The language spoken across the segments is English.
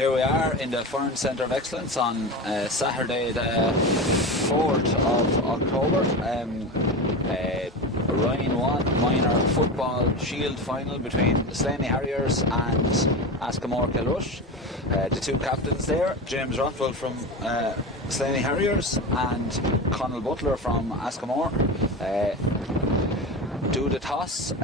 Here we are in the Fern Centre of Excellence on Saturday the 4th of October. Roinn 1 minor football shield final between Slaney Harriers and Askamore Kilrush. The two captains there, James Rothwell from Slaney Harriers and Conal Butler from Askamore, do the toss.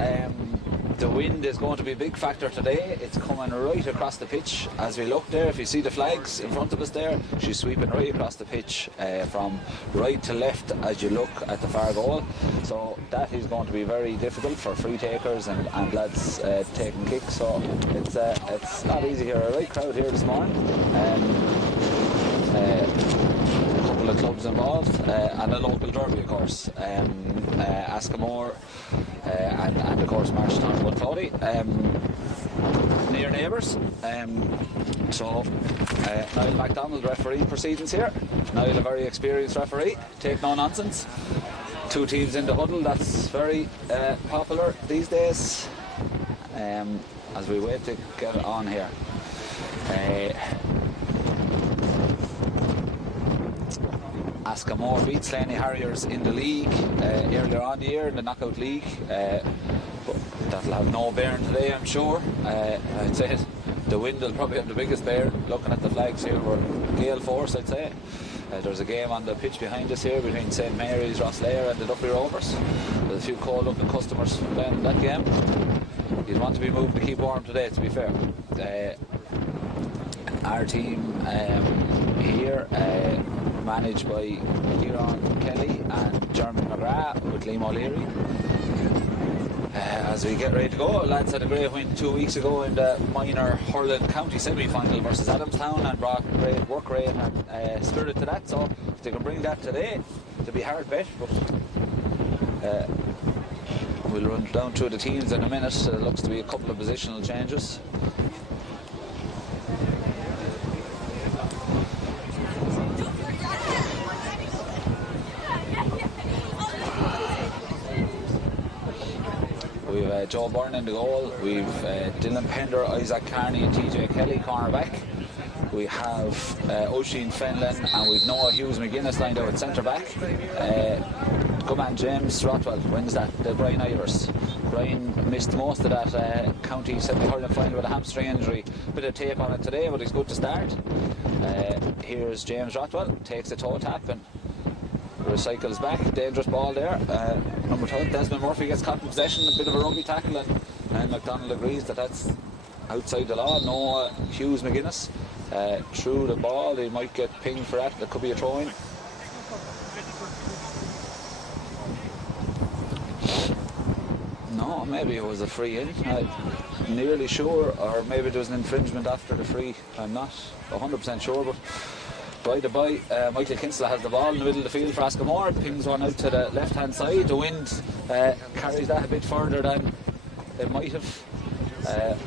The wind is going to be a big factor today. It's coming right across the pitch as we look there. If you see the flags in front of us there, she's sweeping right across the pitch from right to left as you look at the far goal. So that is going to be very difficult for free takers and lads taking kicks. So it's not easy here. A right crowd here this morning. A couple of clubs involved and a local derby, of course. Askamore and of course Marshtown 140, near neighbours. So Niall MacDonald referee proceedings here. Niall, a very experienced referee, take no nonsense. Two teams in the huddle, that's very popular these days, as we wait to get on here. Askamore beat Slaney Harriers in the league earlier on the year in the knockout league. That'll have no bearing today, I'm sure. I'd say the wind will probably have the biggest bearing. Looking at the flags here, we're gale force, I'd say. There's a game on the pitch behind us here between St Mary's, Rosslare and the Duffy Rovers. There's a few cold-looking customers playing that game. You'd want to be moving to keep warm today, to be fair. Our team here, managed by Kieran Kelly and Jeremy McGrath with Liam O'Leary. As we get ready to go, lads had a great win 2 weeks ago in the minor hurling county semi-final versus Adamstown and brought great work rate and spirit to that. So if they can bring that today, it'll be hard bet. But we'll run down through the teams in a minute. There looks to be a couple of positional changes. We've Joe Byrne in the goal, we've Dylan Pender, Isaac Carney and TJ Kelly cornerback. We have Oisin Fenlon and we've Noah Hughes McGuinness lined out at centre back. Good man James Rothwell wins that, the Brian Ivers. Brian missed most of that county semi-hurling final with a hamstring injury. Bit of tape on it today, but he's good to start. Here's James Rothwell, takes a toe tap and recycles back. Dangerous ball there. Number 12, Desmond Murphy gets caught in possession, a bit of a rugby tackle, and MacDonald agrees that that's outside the law. No Hughes McGuinness threw the ball. He might get pinged for that. There could be a throw-in. No, maybe it was a free in. I'm nearly sure, or maybe there was an infringement after the free. I'm not 100% sure, but by the by, Michael Kinsella has the ball in the middle of the field for Askamore. Pings one out to the left-hand side. The wind carries that a bit further than it might have.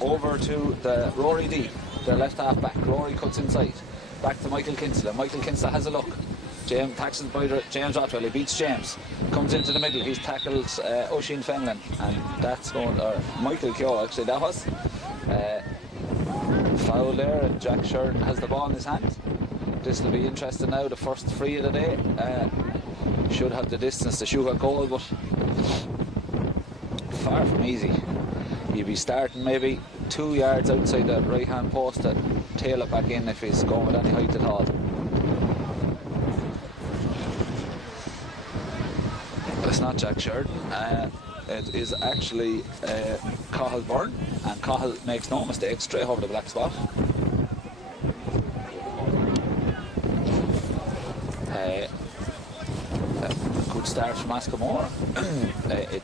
Over to the Rory D, the left half back. Rory cuts inside. Back to Michael Kinsella. Michael Kinsella has a look. James taxes by James Rothwell. He beats James. Comes into the middle. He's tackled Oisin Fenlon. And that's going, or Michael Keogh actually, that was. Foul there, and Jack Sheridan has the ball in his hand. This will be interesting now, the first free of the day. Should have the distance to shoot a goal, but far from easy. He'll be starting maybe 2 yards outside the right hand post to tail it back in if he's going with any height at all. It's not Jack Sheridan. It is actually Cathal Byrne, and Cathal makes no mistake, straight over the black spot. Good start from Askamore. It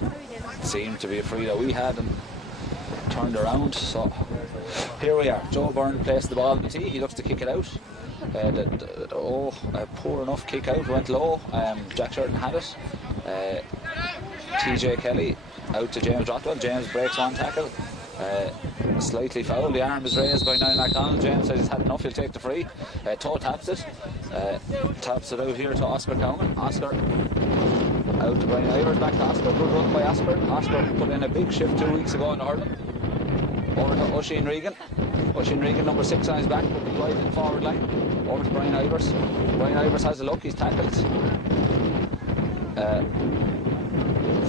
seemed to be a free that we had and turned around. So here we are. Joe Byrne placed the ball in the tee. He looks to kick it out. A poor enough kick out, went low. Jack Sheridan had it. TJ Kelly out to James Rothwell. James breaks one tackle. Slightly foul. The arm is raised by Niall MacDonald. James says he's had enough. He'll take the free. Toe taps it. Taps it out here to Oscar Cowman. Oscar out to Brian Ivers. Back to Oscar. Good run by Oscar. Oscar put in a big shift 2 weeks ago in the hurling. Over to Oisin Regan. Oisin Regan, number 6 on his back, put the wide in forward line. Over to Brian Ivers. Brian Ivers has a look, he's tackled.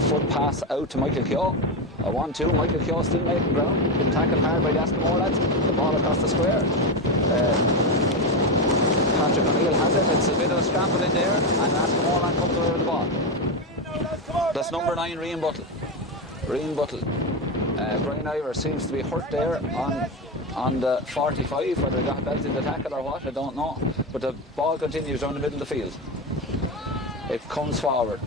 Foot pass out to Michael Keogh. A 1-2, Michael Keogh still making ground. Been tackled hard by the Askamore lads. The ball across the square. Patrick O'Neill has it. It's a bit of a scramble in there, and Askamore man comes over the ball. That's number 9, Roinn Buttle. Roinn Buttle. Brian Ivers seems to be hurt there on the 45, whether he got a belt in the tackle or what, I don't know. But the ball continues down the middle of the field. It comes forward.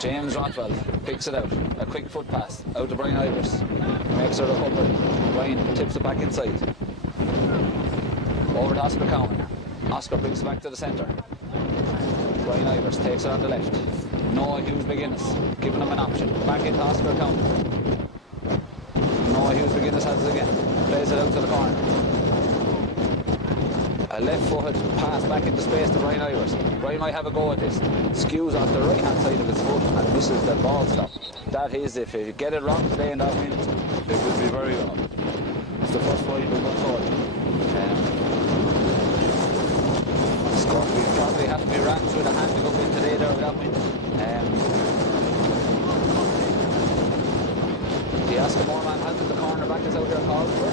James Rothwell picks it out. A quick foot pass out to Brian Ivers. Makes a recovery. Brian tips it back inside. Over to Oscar Cowan. Oscar brings it back to the centre. Brian Ivers takes it on the left. Noah Hughes McGuinness giving him an option. Back into Oscar Cowan. Noah Hughes McGuinness has it again. Plays it out to the corner. A left-footed pass back into space to Brian Ivers. Brian might have a go at this. Skews off the right-hand side of his foot and misses the ball stop. That is, if you get it wrong today in that minute, it would be very wrong. It's the first point we've gone forward. Scott, we probably have to be ran through the hand to go in today there with that wind. The Askamore man has it, the corner back is out there called for.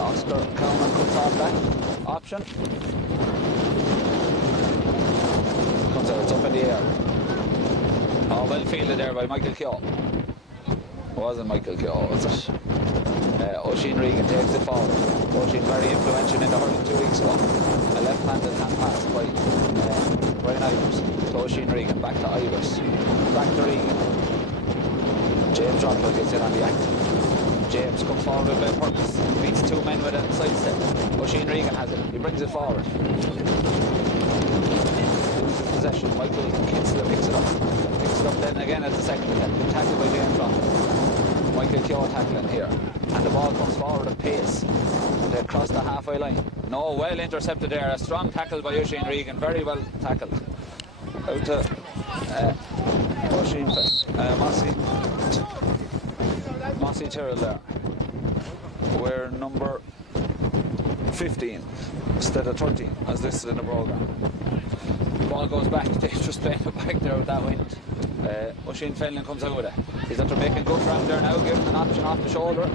Oscar Cowan cuts off that option. Comes out, it's up in the air. Oh, well fielded there by Michael Keogh. It wasn't Michael Keogh, was it? Oisin Regan takes it forward. Oisin very influential in the hurling 2 weeks ago. A left-handed hand pass by Brian Ivers to Oisin Regan. Back to Ivers. Back to Regan. James Rothwell gets in on the act. James comes forward with a purpose. Beats 2 men with a sidestep. Oisin Regan has it. He brings it forward. Loses possession. Michael Kinsler picks it up. Picks it up then again as the second attempt. Tackled by James Rothwell. Michael Keogh tackling here. And the ball comes forward at pace. They cross the halfway line. No, well intercepted there. A strong tackle by Oisin Regan. Very well tackled. Out to Oisin Mossy Tyrrell there. We're number 15 instead of 13 as listed in the programme. The ball goes back. They just playing it back there with that wind. Oisin Fenlon comes out with it. He's after making good ground there now, giving an option off the shoulder.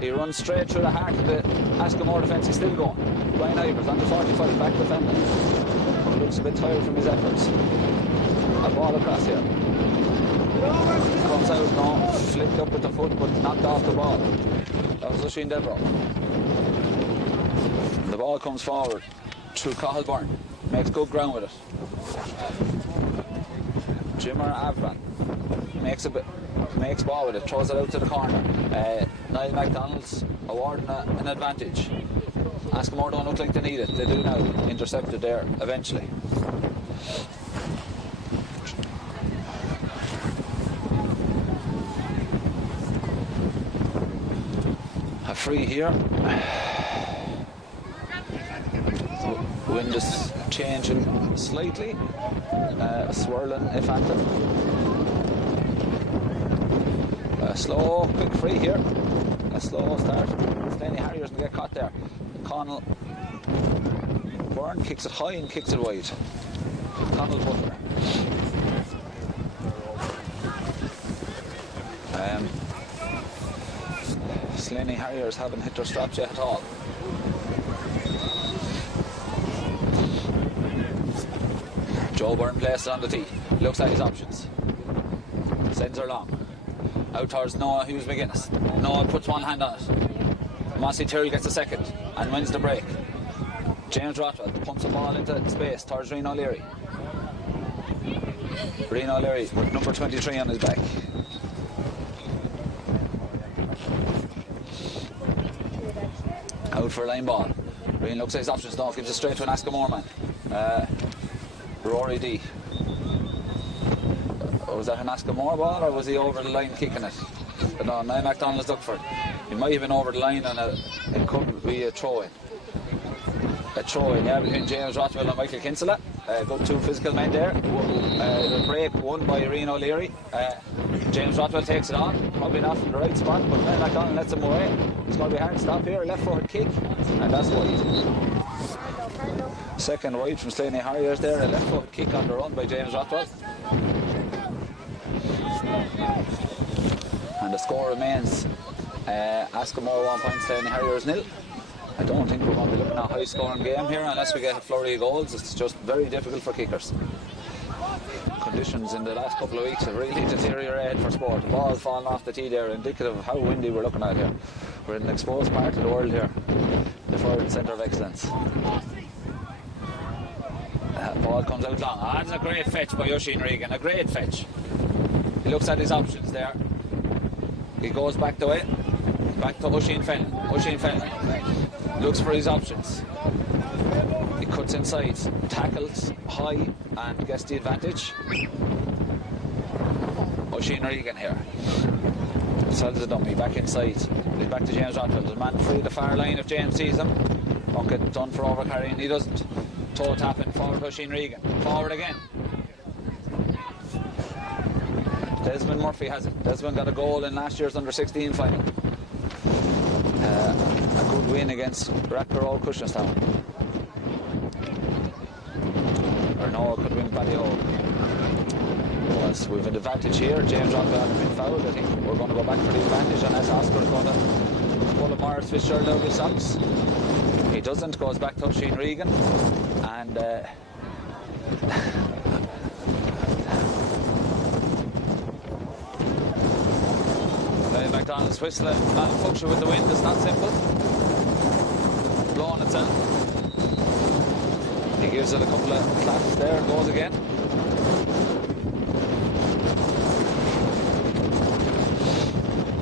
He runs straight through the heart of the Askamore defence. He's still going. Brian Ivers on the 45 back to Fenlon. But he looks a bit tired from his efforts. A ball across here. Comes out now, flicked up with the foot but knocked off the ball. That was Oisin Devereux. The ball comes forward through Cahill makes good ground with it. Jimmer Avran makes ball with it, throws it out to the corner. Niall MacDonald's awarding an advantage. Askamore don't look like they need it. They do now. Intercepted there eventually. A free here. Wind is changing slightly. Swirling if active. A slow, quick free here. A slow start. Slaney Harriers will get caught there. Connell Byrne kicks it high and kicks it wide. Connell Butler. Slaney Harriers haven't hit their straps yet at all. Joe Byrne places it on the tee. Looks at his options. Sends her long. Out towards Noah Hughes McGuinness. Noah puts one hand on it. Mossy Tyrrell gets a second and wins the break. James Rothwell pumps the ball into space towards Roinn O'Leary. Roinn O'Leary with number 23 on his back. Out for a line ball. Roinn looks at his options now, gives it straight to an Askamore man. Rory D. Was that an Askamore ball or was he over the line kicking it? No, Niall MacDonald's looked for it. He might have been over the line and it could be a throw-in. A throw-in, yeah, between James Rothwell and Michael Kinsella. Good two physical men there. The break won by Roinn O'Leary. James Rothwell takes it on. Probably not from the right spot, but Glenn McDonald lets him away. It's going to be hard to stop here. Left foot kick, and that's wide. Second wide from Slaney Harriers there. A left foot kick on the run by James Rothwell. And the score remains Askamore 1 point, Slaney Harriers 0. I don't think we're going to be looking at a high scoring game here unless we get a flurry of goals. It's just very difficult for kickers. Conditions in the last couple of weeks have really deteriorated for sport. The ball falling off the tee there, indicative of how windy we're looking at here. We're in an exposed part of the world here, the forward centre of excellence. Ball comes out long. That's a great fetch by Oisin Regan, a great fetch. He looks at his options there. He goes back the way, back to Oisin Fenn. Oisin Fenn looks for his options. He cuts inside, tackles high and gets the advantage. Oisin Regan here. Sells the dummy back inside. He's back to James Rothwell. The man free the far line if James sees him. Won't get done for overcarrying. He doesn't. Toe tapping forward to Oisin Regan. Forward again. Desmond Murphy has it. Desmond got a goal in last year's under-16 final. A good win against Rackroll Cushenstown. Or no, it could win Ballyhole. Yes, we've an advantage here. James Rothwell has been fouled. I think we're going to go back for the advantage unless Oscar is going to pull a Morris Fitzgerald out of his socks. He doesn't, goes back to Oisin Regan. And McDonald's whistling, malfunction with the wind, it's not simple. Blowing itself. He gives it a couple of claps there and goes again.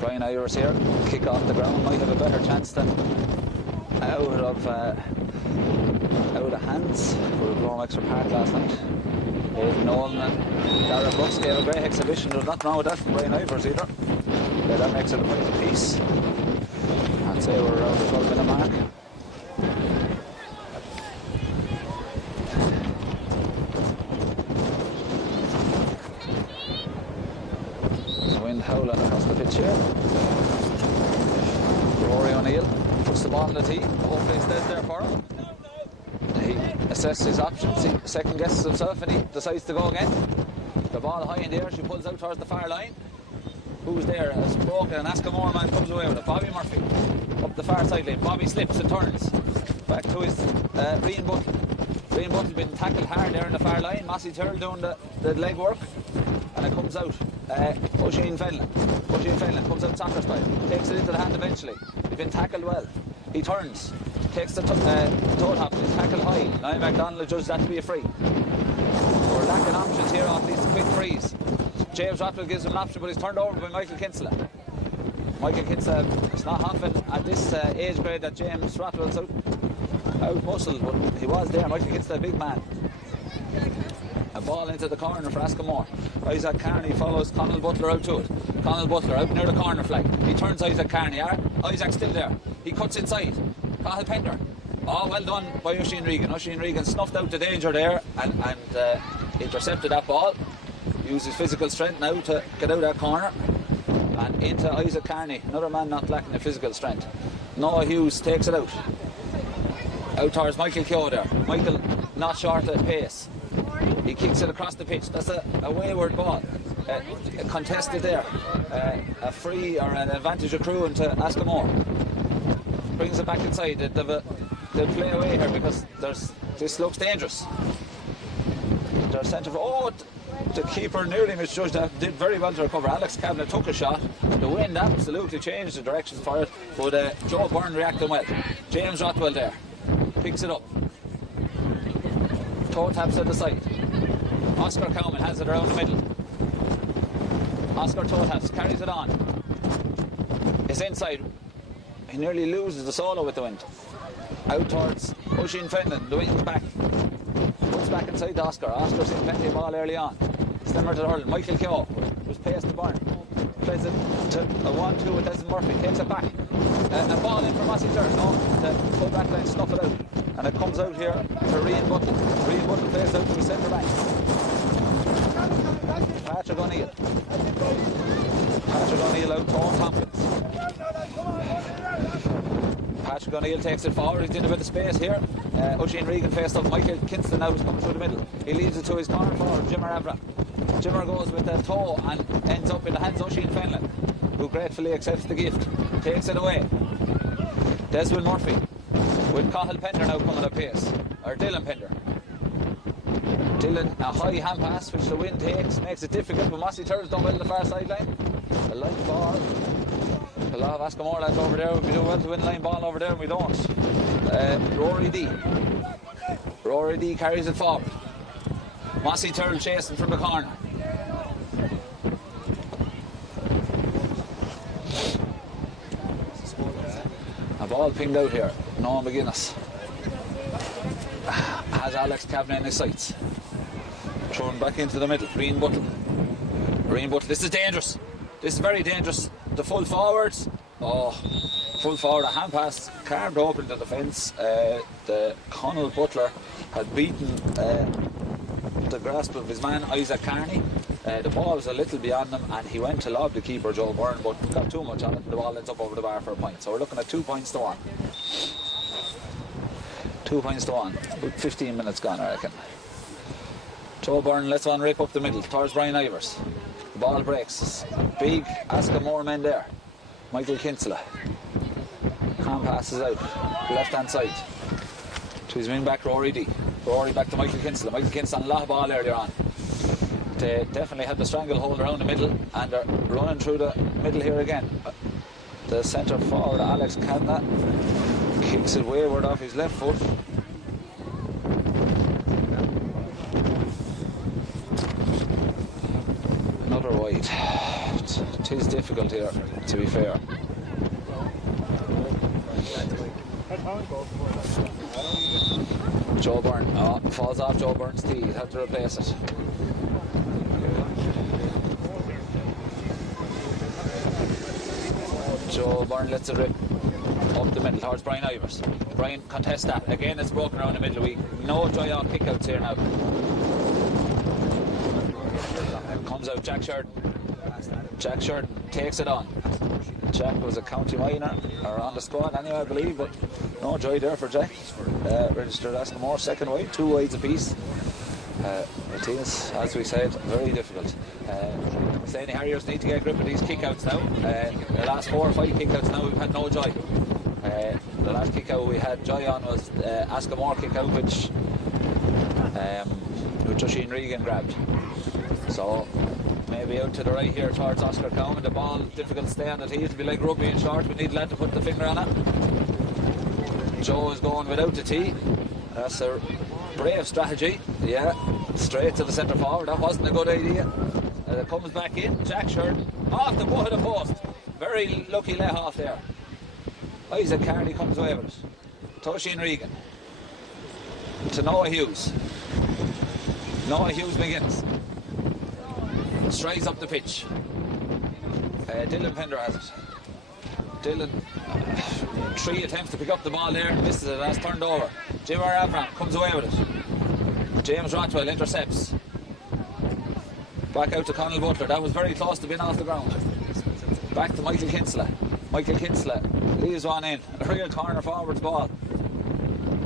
Brian Irish here, kick off the ground, might have a better chance than out of hands. We were blowing extra park last night. Dave Nolan and Darren Brooks gave a great exhibition. There's nothing wrong with that from Brian Ivers either. Yeah, that makes it a point apiece. I'd say we're around the 12-minute mark. The wind howling across the pitch here. Rory O'Neill puts the ball in the tee. Hopefully it's dead there for him. He assesses his options, he second guesses himself, and he decides to go again. The ball high in the air, she pulls out towards the far line. Who's there? It's broken, and Askamore man comes away with it. Bobby Murphy up the far side lane. Bobby slips and turns back to his Roinn Buttle. Roinn Buttle been tackled hard there in the far line. Massey Turl doing the leg work, and it comes out. Oisin Fenlon comes out soccer style, takes it into the hand eventually. He's been tackled well. He turns, takes the toe tap, he's tackled high. Niall McDonald judges that to be a free. We're lacking options here off these quick frees. James Rothwell gives him an option, but he's turned over by Michael Kinsella. Michael Kinsella, it's not often at this age grade that James Rothwell's out muscled, but he was there. Michael Kinsella, a big man. A ball into the corner for Askamore. Isaac Carney follows Conall Butler out to it. Conall Butler out near the corner flag. He turns Isaac Carney. Isaac's still there. He cuts inside. Cathal Pender. Oh, well done by Oisin Regan. Oisin Regan snuffed out the danger there and intercepted that ball. Uses physical strength now to get out of that corner. And into Isaac Carney. Another man not lacking the physical strength. Noah Hughes takes it out. Out towards Michael Keogh there. Michael not short at pace. He kicks it across the pitch. That's a wayward ball. Contested there. A free or an advantage accruing to Askamore. Brings it back inside. They'll play away here because this looks dangerous. Their centre for the keeper nearly misjudged that. Did very well to recover. Alex Kavanagh took a shot. The wind absolutely changed the direction for it, but Joe Byrne reacted well. James Rothwell there picks it up. Toe taps at the side. Oscar Cowman has it around the middle. Oscar toe taps, carries it on. It's inside. He nearly loses the solo with the wind. Out towards Oisin Fenlon. The wind's back. Puts back inside to Oscar. Oscar's seen plenty of ball early on. Slimmer to the hurl. Michael Keogh was paced to Byrne. Plays it to a 1-2 with Desmond Murphy. Takes it back. A ball in for Massey Turl. No, the full back line snuff it out. And it comes out here to Roinn Buttle. Roinn Buttle plays out to the centre back. Patrick O'Neill. Patrick O'Neill out to Owen Tompkins. Patrick O'Neill takes it forward. He's in a bit of space here. Oisin Regan faced up. Michael Kinston now is coming through the middle. He leaves it to his corner forward, Jimmer Avram. Jimmer goes with a toe and ends up in the hands of Oisin Fenlon, who gratefully accepts the gift. Takes it away. Desmond Murphy with Cathal Pender now coming up pace. Or Dylan Pender. Dylan, a high hand pass which the wind takes, makes it difficult, but Mossy Turner's done well on the far sideline. A light ball. A lot of Askamore lads over there. We do well to win line ball over there and we don't. Rory D. Rory D carries it forward. Mossy Turner chasing from the corner. A ball pinged out here. Noah McGuinness has Alex Kavanagh in his sights. Thrown back into the middle. Roinn Buttle. Roinn Buttle. This is dangerous. This is very dangerous. The full forwards. Oh, full forward. A hand pass carved open the defence. The Connell Butler had beaten the grasp of his man Isaac Carney. The ball was a little beyond him and he went to lob the keeper Joe Byrne, but got too much on it and the ball ends up over the bar for a point. So we're looking at 2 points to 1. 2 points to 1. About 15 minutes gone, I reckon. Joe Byrne lets one rip up the middle towards Brian Ivers. The ball breaks. Big Askamore men there. Michael Kinsella. Hand passes out. Left hand side. To his wing back Rory D. Rory back to Michael Kinsella. Michael Kinsella on a lot of ball earlier on. They definitely had the stranglehold around the middle and they're running through the middle here again. The centre forward Alex Kavanagh kicks it wayward off his left foot. Another wide. It is difficult here, to be fair. Joe Byrne, falls off Joe Byrne's tee. He'll have to replace it. Joe Byrne lets it rip up the middle towards Brian Ivers. Brian contests that. Again, it's broken around the middle. We no joy off kickouts here now. Comes out Jack Sheridan. Jack Sheridan takes it on. Jack was a county minor, or on the squad anyway, I believe, but no joy there for Jack. Registered Askamore, second wide, 2 wides apiece. It is, as we said, very difficult. Slaney Harriers need to get a grip of these kickouts now. The last 4 or 5 kickouts now we've had no joy. The last kickout we had joy on was Askamore kickout, which Oisin Regan grabbed. So maybe out to the right here towards Oscar Cowan. The ball difficult to stay on the tee. It'll be like rugby in short. We need a lad to put the finger on it. Joe is going without the tee. That's a brave strategy. Yeah, straight to the centre forward. That wasn't a good idea. It comes back in. Jack Sheridan off the butt of the post. Very lucky let off there. Isaac Carney comes away with it. To Oisin Regan. To Noah Hughes. Noah Hughes begins. Strides up the pitch. Dylan Pender has it. Dylan, 3 attempts to pick up the ball there, misses it, that's turned over. Jimmer Avram comes away with it. James Rothwell intercepts. Back out to Connell Butler. That was very close to being off the ground. Back to Michael Kinsella. Michael Kinsella leaves one in. A real corner forwards ball.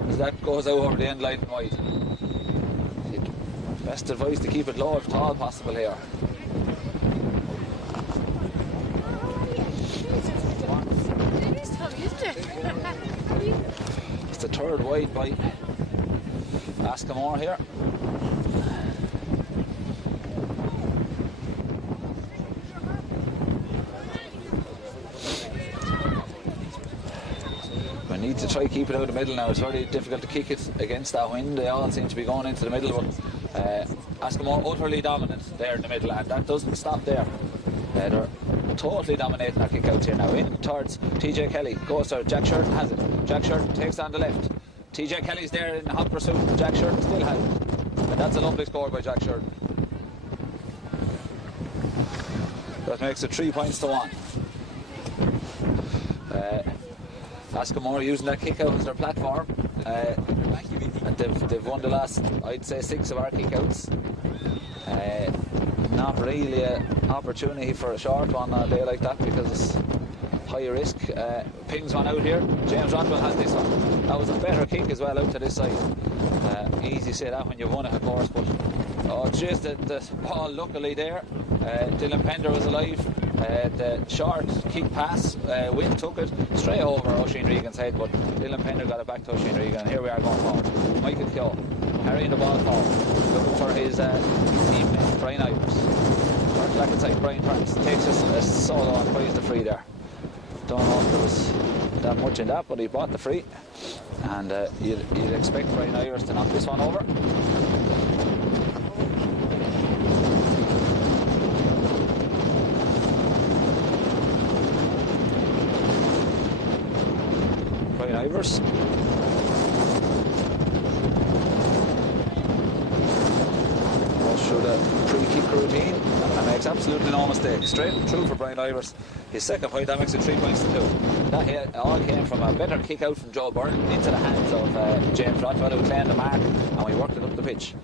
As that goes out over the end line and wide. Best advice to keep it low if at all possible here. It's the 3rd wide by Askamore here. We need to try to keep it out of the middle now. It's very difficult to kick it against that wind. They all seem to be going into the middle, but Askamore utterly dominant there in the middle, and that doesn't stop there. They're totally dominating our kick out here now. In towards TJ Kelly, goes to Jack Sheridan, has it. Jack Sheridan takes on the left. TJ Kelly's there in hot pursuit. Jack Sheridan still has it. And that's a lovely score by Jack Sheridan. That makes it 3 points to 1. Askamore using that kick out as their platform. And they've won the last, I'd say, 6 of our kick outs. Not really an opportunity for a short one on a day like that because it's high risk. Pings one out here. James Rothwell has this one. That was a better kick as well out to this side. Easy to say that when you've won it, of course, but oh jeez, the ball luckily there. Dylan Pender was alive. The short kick pass, Wynn took it straight over Oisin Regan's head, but Dylan Pender got it back to Oisin Regan. Here we are going forward. Michael Keogh carrying the ball forward, looking for his teammate Brian Ivers. Turns back inside. Brian Franks takes a solo and buys the free there. Don't know if there was that much in that, but he bought the free, and you'd expect Brian Ivers to knock this one over. Ivers. Goes through the pre-kick routine and makes absolutely no mistake. Straight through for Brian Ivers. His second point, that makes it 3 points to 2. That all came from a better kick out from Joe Byrne into the hands of James Rothwell, who claimed the mark, and we worked it up the pitch.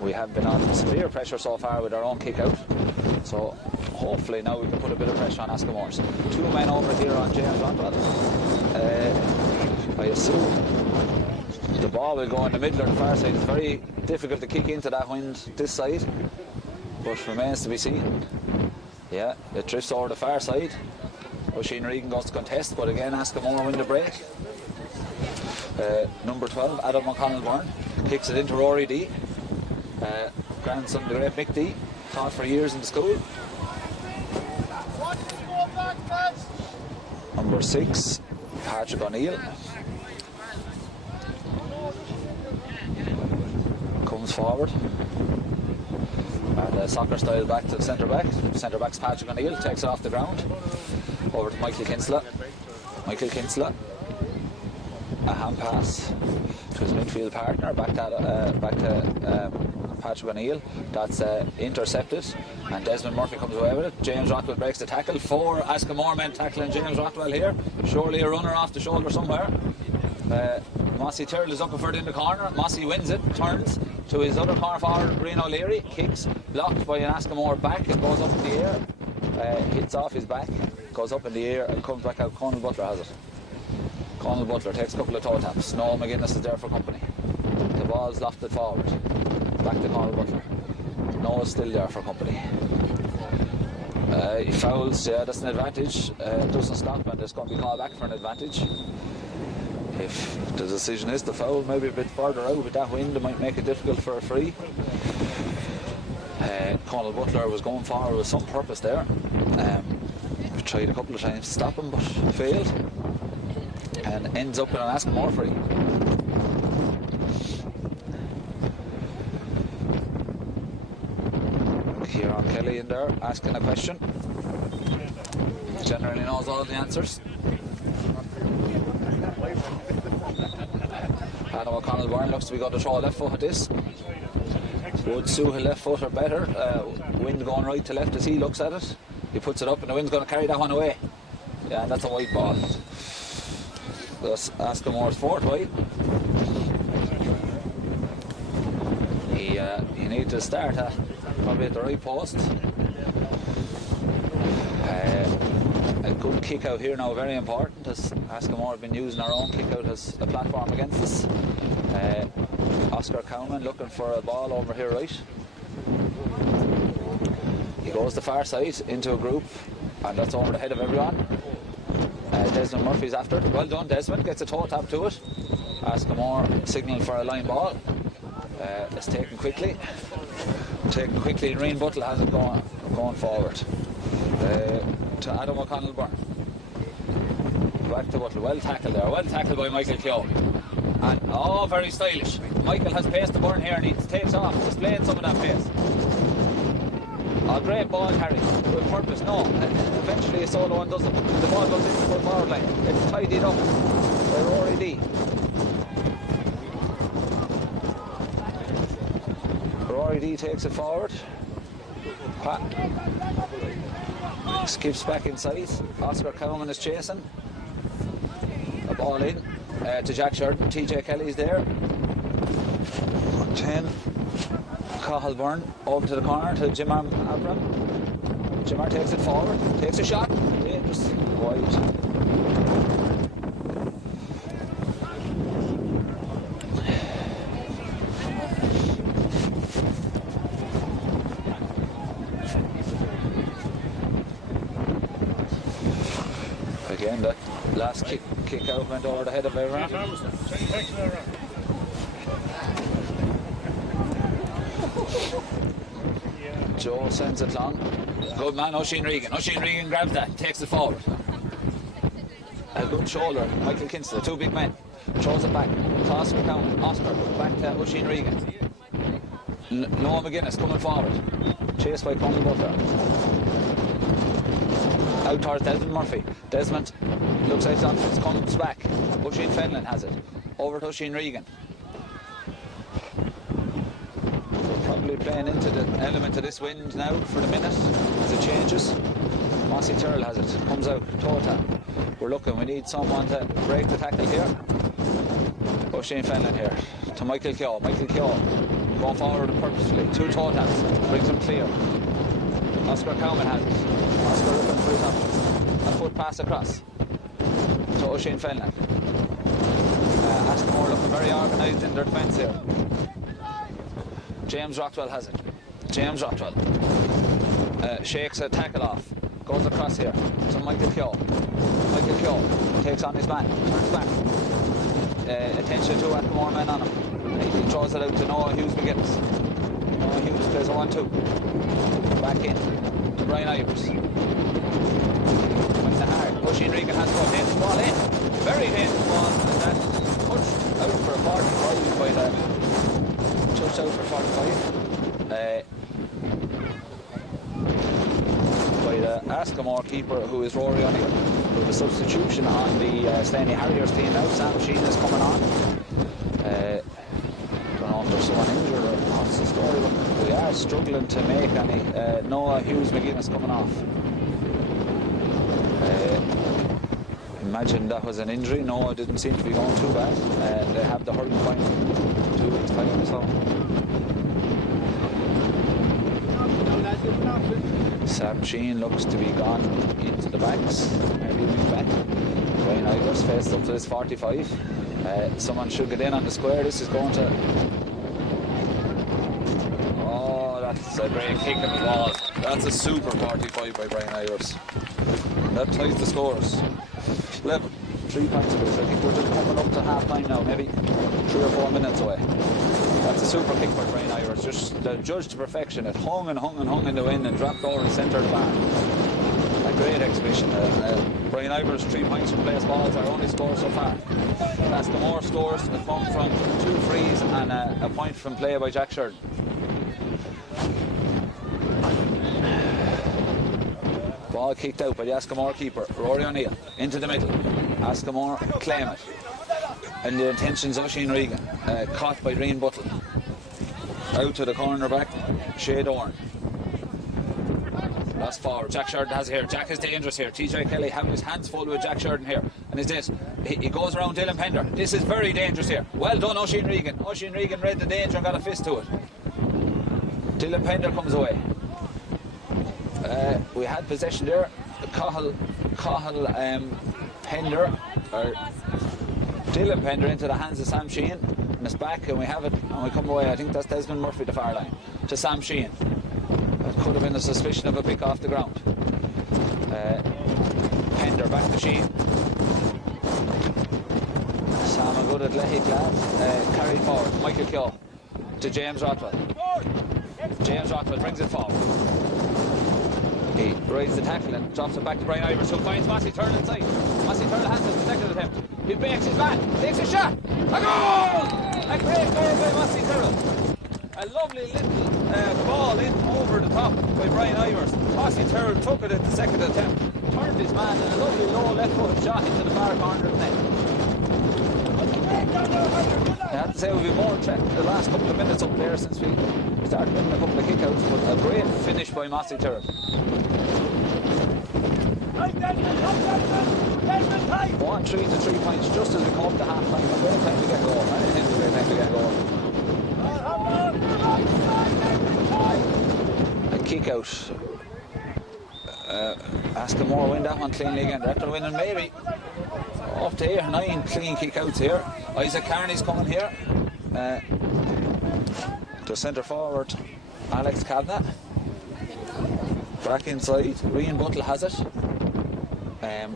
We have been on severe pressure so far with our own kick out, so hopefully now we can put a bit of pressure on Askamore's. 2 men over here on James Rothwell. I assume the ball will go in the middle or the far side. It's very difficult to kick into that wind this side, but remains to be seen. Yeah, it drifts over the far side. Oisin Regan goes to contest, but again Askamore win the break. Number 12, Adam O'Connell Byrne, kicks it into Rory D. Grandson of the great Mick D, taught for years in the school. Number 6, Patrick O'Neill. Comes forward. And soccer style back to the centre back. Centre back's Patrick O'Neill, takes it off the ground. Over to Michael Kinsella. Michael Kinsella. A hand pass to his midfield partner. Back to Patrick O'Neill. That's intercepted, and Desmond Murphy comes away with it. James Rothwell breaks the tackle. 4 Askamore men tackling James Rothwell here. Surely a runner off the shoulder somewhere. Mossy Tyrrell is looking for it in the corner. Mossy wins it, turns to his other corner forward, Rian O'Leary, kicks, blocked by an Askamore back and goes up in the air. Hits off his back, goes up in the air and comes back out. Conal Butler has it. Conal Butler takes a couple of toe taps. Noel McGuinness is there for company. The ball's lofted forward. Back to Conal Butler. Noel's still there for company. He fouls, yeah, that's an advantage. Doesn't stop, and it's going to be called back for an advantage. If the decision is to foul, maybe a bit further out with that wind, it might make it difficult for a free. Conal Butler was going forward with some purpose there. We tried a couple of times to stop him, but failed. And ends up in an Askamore free. Kieran Kelly in there asking a question. Generally knows all the answers. Adam O'Connell Byrne looks to be going to throw a left foot at this. Would suit a left foot or better. Wind going right to left as he looks at it. He puts it up and the wind's going to carry that one away. Yeah, that's a white ball. That's Askamore's 4th white. He needs to start probably at the right post. A good kick out here now, very important, as Askamore have been using our own kick out as a platform against us. Oscar Cowman looking for a ball over here right. He goes the far side into a group, and that's over the head of everyone. Desmond Murphy's after it. Well done, Desmond. Gets a toe tap to it. Askamore signalling for a line ball. It's taken quickly. Rian Butler has it going forward. To Adam O'Connell Byrne. Back to Butler. Well tackled there. Well tackled by Michael Keogh. And very stylish. Michael has pace to Byrne here and he takes off, displaying some of that pace. Great ball, Harry. With purpose, no. Eventually a solo one does it. The ball goes into the full forward line. It's tidied up by Rory D. Rory D takes it forward. Skips back inside. Oscar Cowman is chasing. Ball in to Jack Sheridan. TJ Kelly's there. 10. Cahill Byrne over to the corner to Jim Abram. Jimmer takes it forward, takes a shot. Dangerous. Wide. Again, that last kick out went over the head of everyone. Joe sends it long. Good man, Oisin Regan. Oisin Regan grabs that, takes it forward. A good shoulder, Michael Kinsley, two big men. Throws it back to Oscar Cowan. Oscar back to Oisin Regan. Noah McGuinness coming forward. Chased by Conor Butler. Out towards Desmond Murphy. Desmond looks out his options, comes back. Oisin Fenlon has it. Over to Oisin Regan. Probably playing into the element of this wind now for the minute as it changes. Mossy Turrell has it. Comes out. Toe tap. We're looking. We need someone to break the tackle here. Oisin Fenlon here. To Michael Keogh. Michael Keogh going forward purposefully. Two toe taps. Brings him clear. Oscar Cowman has it. Oscar looking for his options. A foot pass across to Oisin Fenlon. Askamore looking very organised in their defence here. James Rockwell has it. James Rockwell shakes a tackle off. Goes across here to Michael Keogh. Michael Keogh takes on his man. Turns back. Attention to Askamore men on him. He throws it out to Noah Hughes McGuinness. Noah Hughes plays a 1-2. Back in to Brian Ivers. Finds the hard. Oisin Regan has to go. Takes the ball in. Very dangerous ball. And that pushed out for a 45 by the touch out for 45 by the Askamore keeper, who is Rory O'Neill. With a substitution on the Slaney Harriers team now. Sam Sheen is coming on. Don't know if there's someone injured or what's the story, but we are struggling to make any. Noah Hughes McGuinness coming off. Imagine that was an injury. Noah didn't seem to be going too bad. They have the hurling point 2 weeks time or so. Sam Sheen looks to be gone into the backs. Maybe wing back. Ryan Ivers faced up to this 45. Someone should get in on the square. This is going to. Oh, that's a great kick in the ball. That's a super 45 by Brian Ivers. That ties the scores. 11, 3 points apiece. I think we're just coming up to half time now, maybe 3 or 4 minutes away. That's a super kick by Brian Ivers, just judged to perfection. It hung and hung and hung in the wind and dropped over the centre of the bar. A great exhibition. Brian Ivers, 3 points from place balls, our only score so far. Askamore scores have come from 2 frees and a point from play by Jack Sheridan. Ball kicked out by the Askamore keeper, Rory O'Neill, into the middle. Askamore claim it. And the intentions of Oisin Regan, caught by Roinn Buttle. Out to the corner back, Shea Dorn. Lost forward, Jack Sheridan has it here. Jack is dangerous here. TJ Kelly having his hands full with Jack Sheridan here. And is this, he goes around Dylan Pender. This is very dangerous here. Well done, Oisin Regan. Oisin Regan read the danger and got a fist to it. Dylan Pender comes away. We had possession there. Cahill Pender, or Dylan Pender, into the hands of Sam Sheehan, and it's back, and we have it, and we come away. I think that's Desmond Murphy, the far line, to Sam Sheehan. That could have been a suspicion of a pick off the ground. Pender back to Sheehan. Sam, a good athletic lad, carried forward. Michael Keogh to James Rothwell. James Rothwell brings it forward. He rides the tackle and drops it back to Brian Ivers, who finds Mossy Turrell inside. Mossy Turrell has it, the second attempt. He bakes his man, takes a shot. A goal! A great goal by Mossy Turrell. A lovely little ball in over the top by Brian Ivers. Mossy Turrell took it at the second attempt, turned his man, and a lovely low left foot shot into the far corner of the net. I have to say we've been more threat the last couple of minutes up there since we started getting a couple of kickouts, but a great finish by Mossy Turrell. 1-3 to 3 points just as we come up to half time. A great time to get going. Anything's a great time to get going. A kick out. Askamore win that one cleanly again. They're after winning maybe up to 8 or 9 clean kick outs here. Isaac Carney's coming here. To centre forward, Alex Kavanagh. Back inside, Roinn Buttle has it.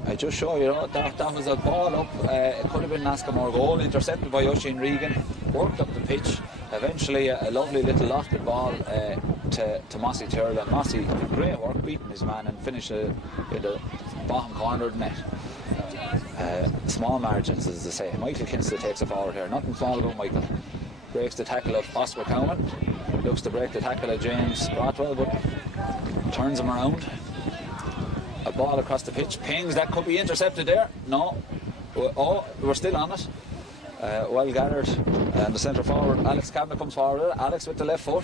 I just show you that was a ball up. It could have been an Askamore goal, intercepted by Oisin Regan, worked up the pitch. Eventually, a lovely little lofted ball to Mossy Turl, and Mossy, great work beating his man and finished in the bottom corner of the net. Small margins, as they say. Michael Kinsley takes it forward here. Nothing small about Michael. Breaks the tackle of Oscar Cowman. Looks to break the tackle of James Rothwell, but turns him around. A ball across the pitch. Pings, that could be intercepted there. No. Oh, we're still on it. Well gathered. And the centre forward, Alex Kavanagh, comes forward. Alex with the left foot.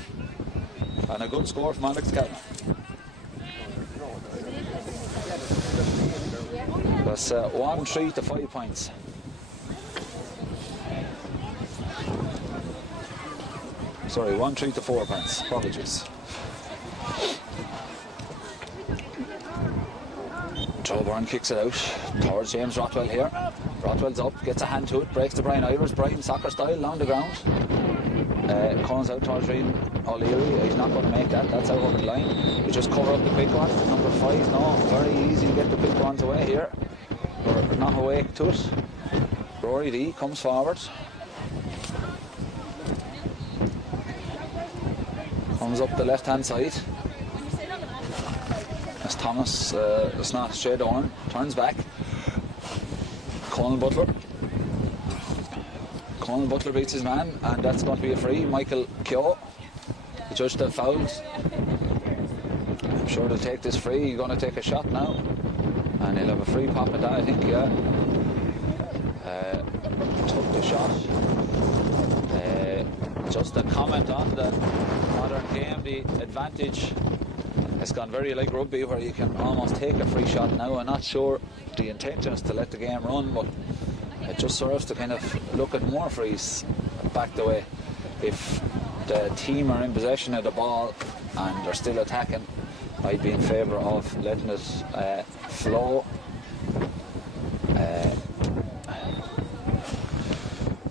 And a good score from Alex Kavanagh. That's 1-3 to 5 points. Sorry, 1-3 to 4 points. Apologies. Joe Byrne kicks it out towards James Rothwell here. Rothwell's up, gets a hand to it, breaks to Brian Ivers. Brian, soccer style, along the ground. Comes out towards Roinn O'Leary. He's not going to make that. That's out over the line. We just cover up the big one. Number 5. No, very easy to get the big ones away here. We're not awake to it. Rory D comes forward. Comes up the left hand side. As Thomas, it's not straight on, turns back. Colin Butler beats his man, and that's going to be a free. Michael Keogh, the judge that fouls. I'm sure they'll take this free. He's going to take a shot now, and he'll have a free pop at that, I think, yeah. Took the shot. Just a comment on the modern game, the advantage. It's gone very like rugby, where you can almost take a free shot now. I'm not sure the intention is to let the game run, but it just serves to kind of look at more frees back the way. If the team are in possession of the ball and they're still attacking, I'd be in favour of letting it flow.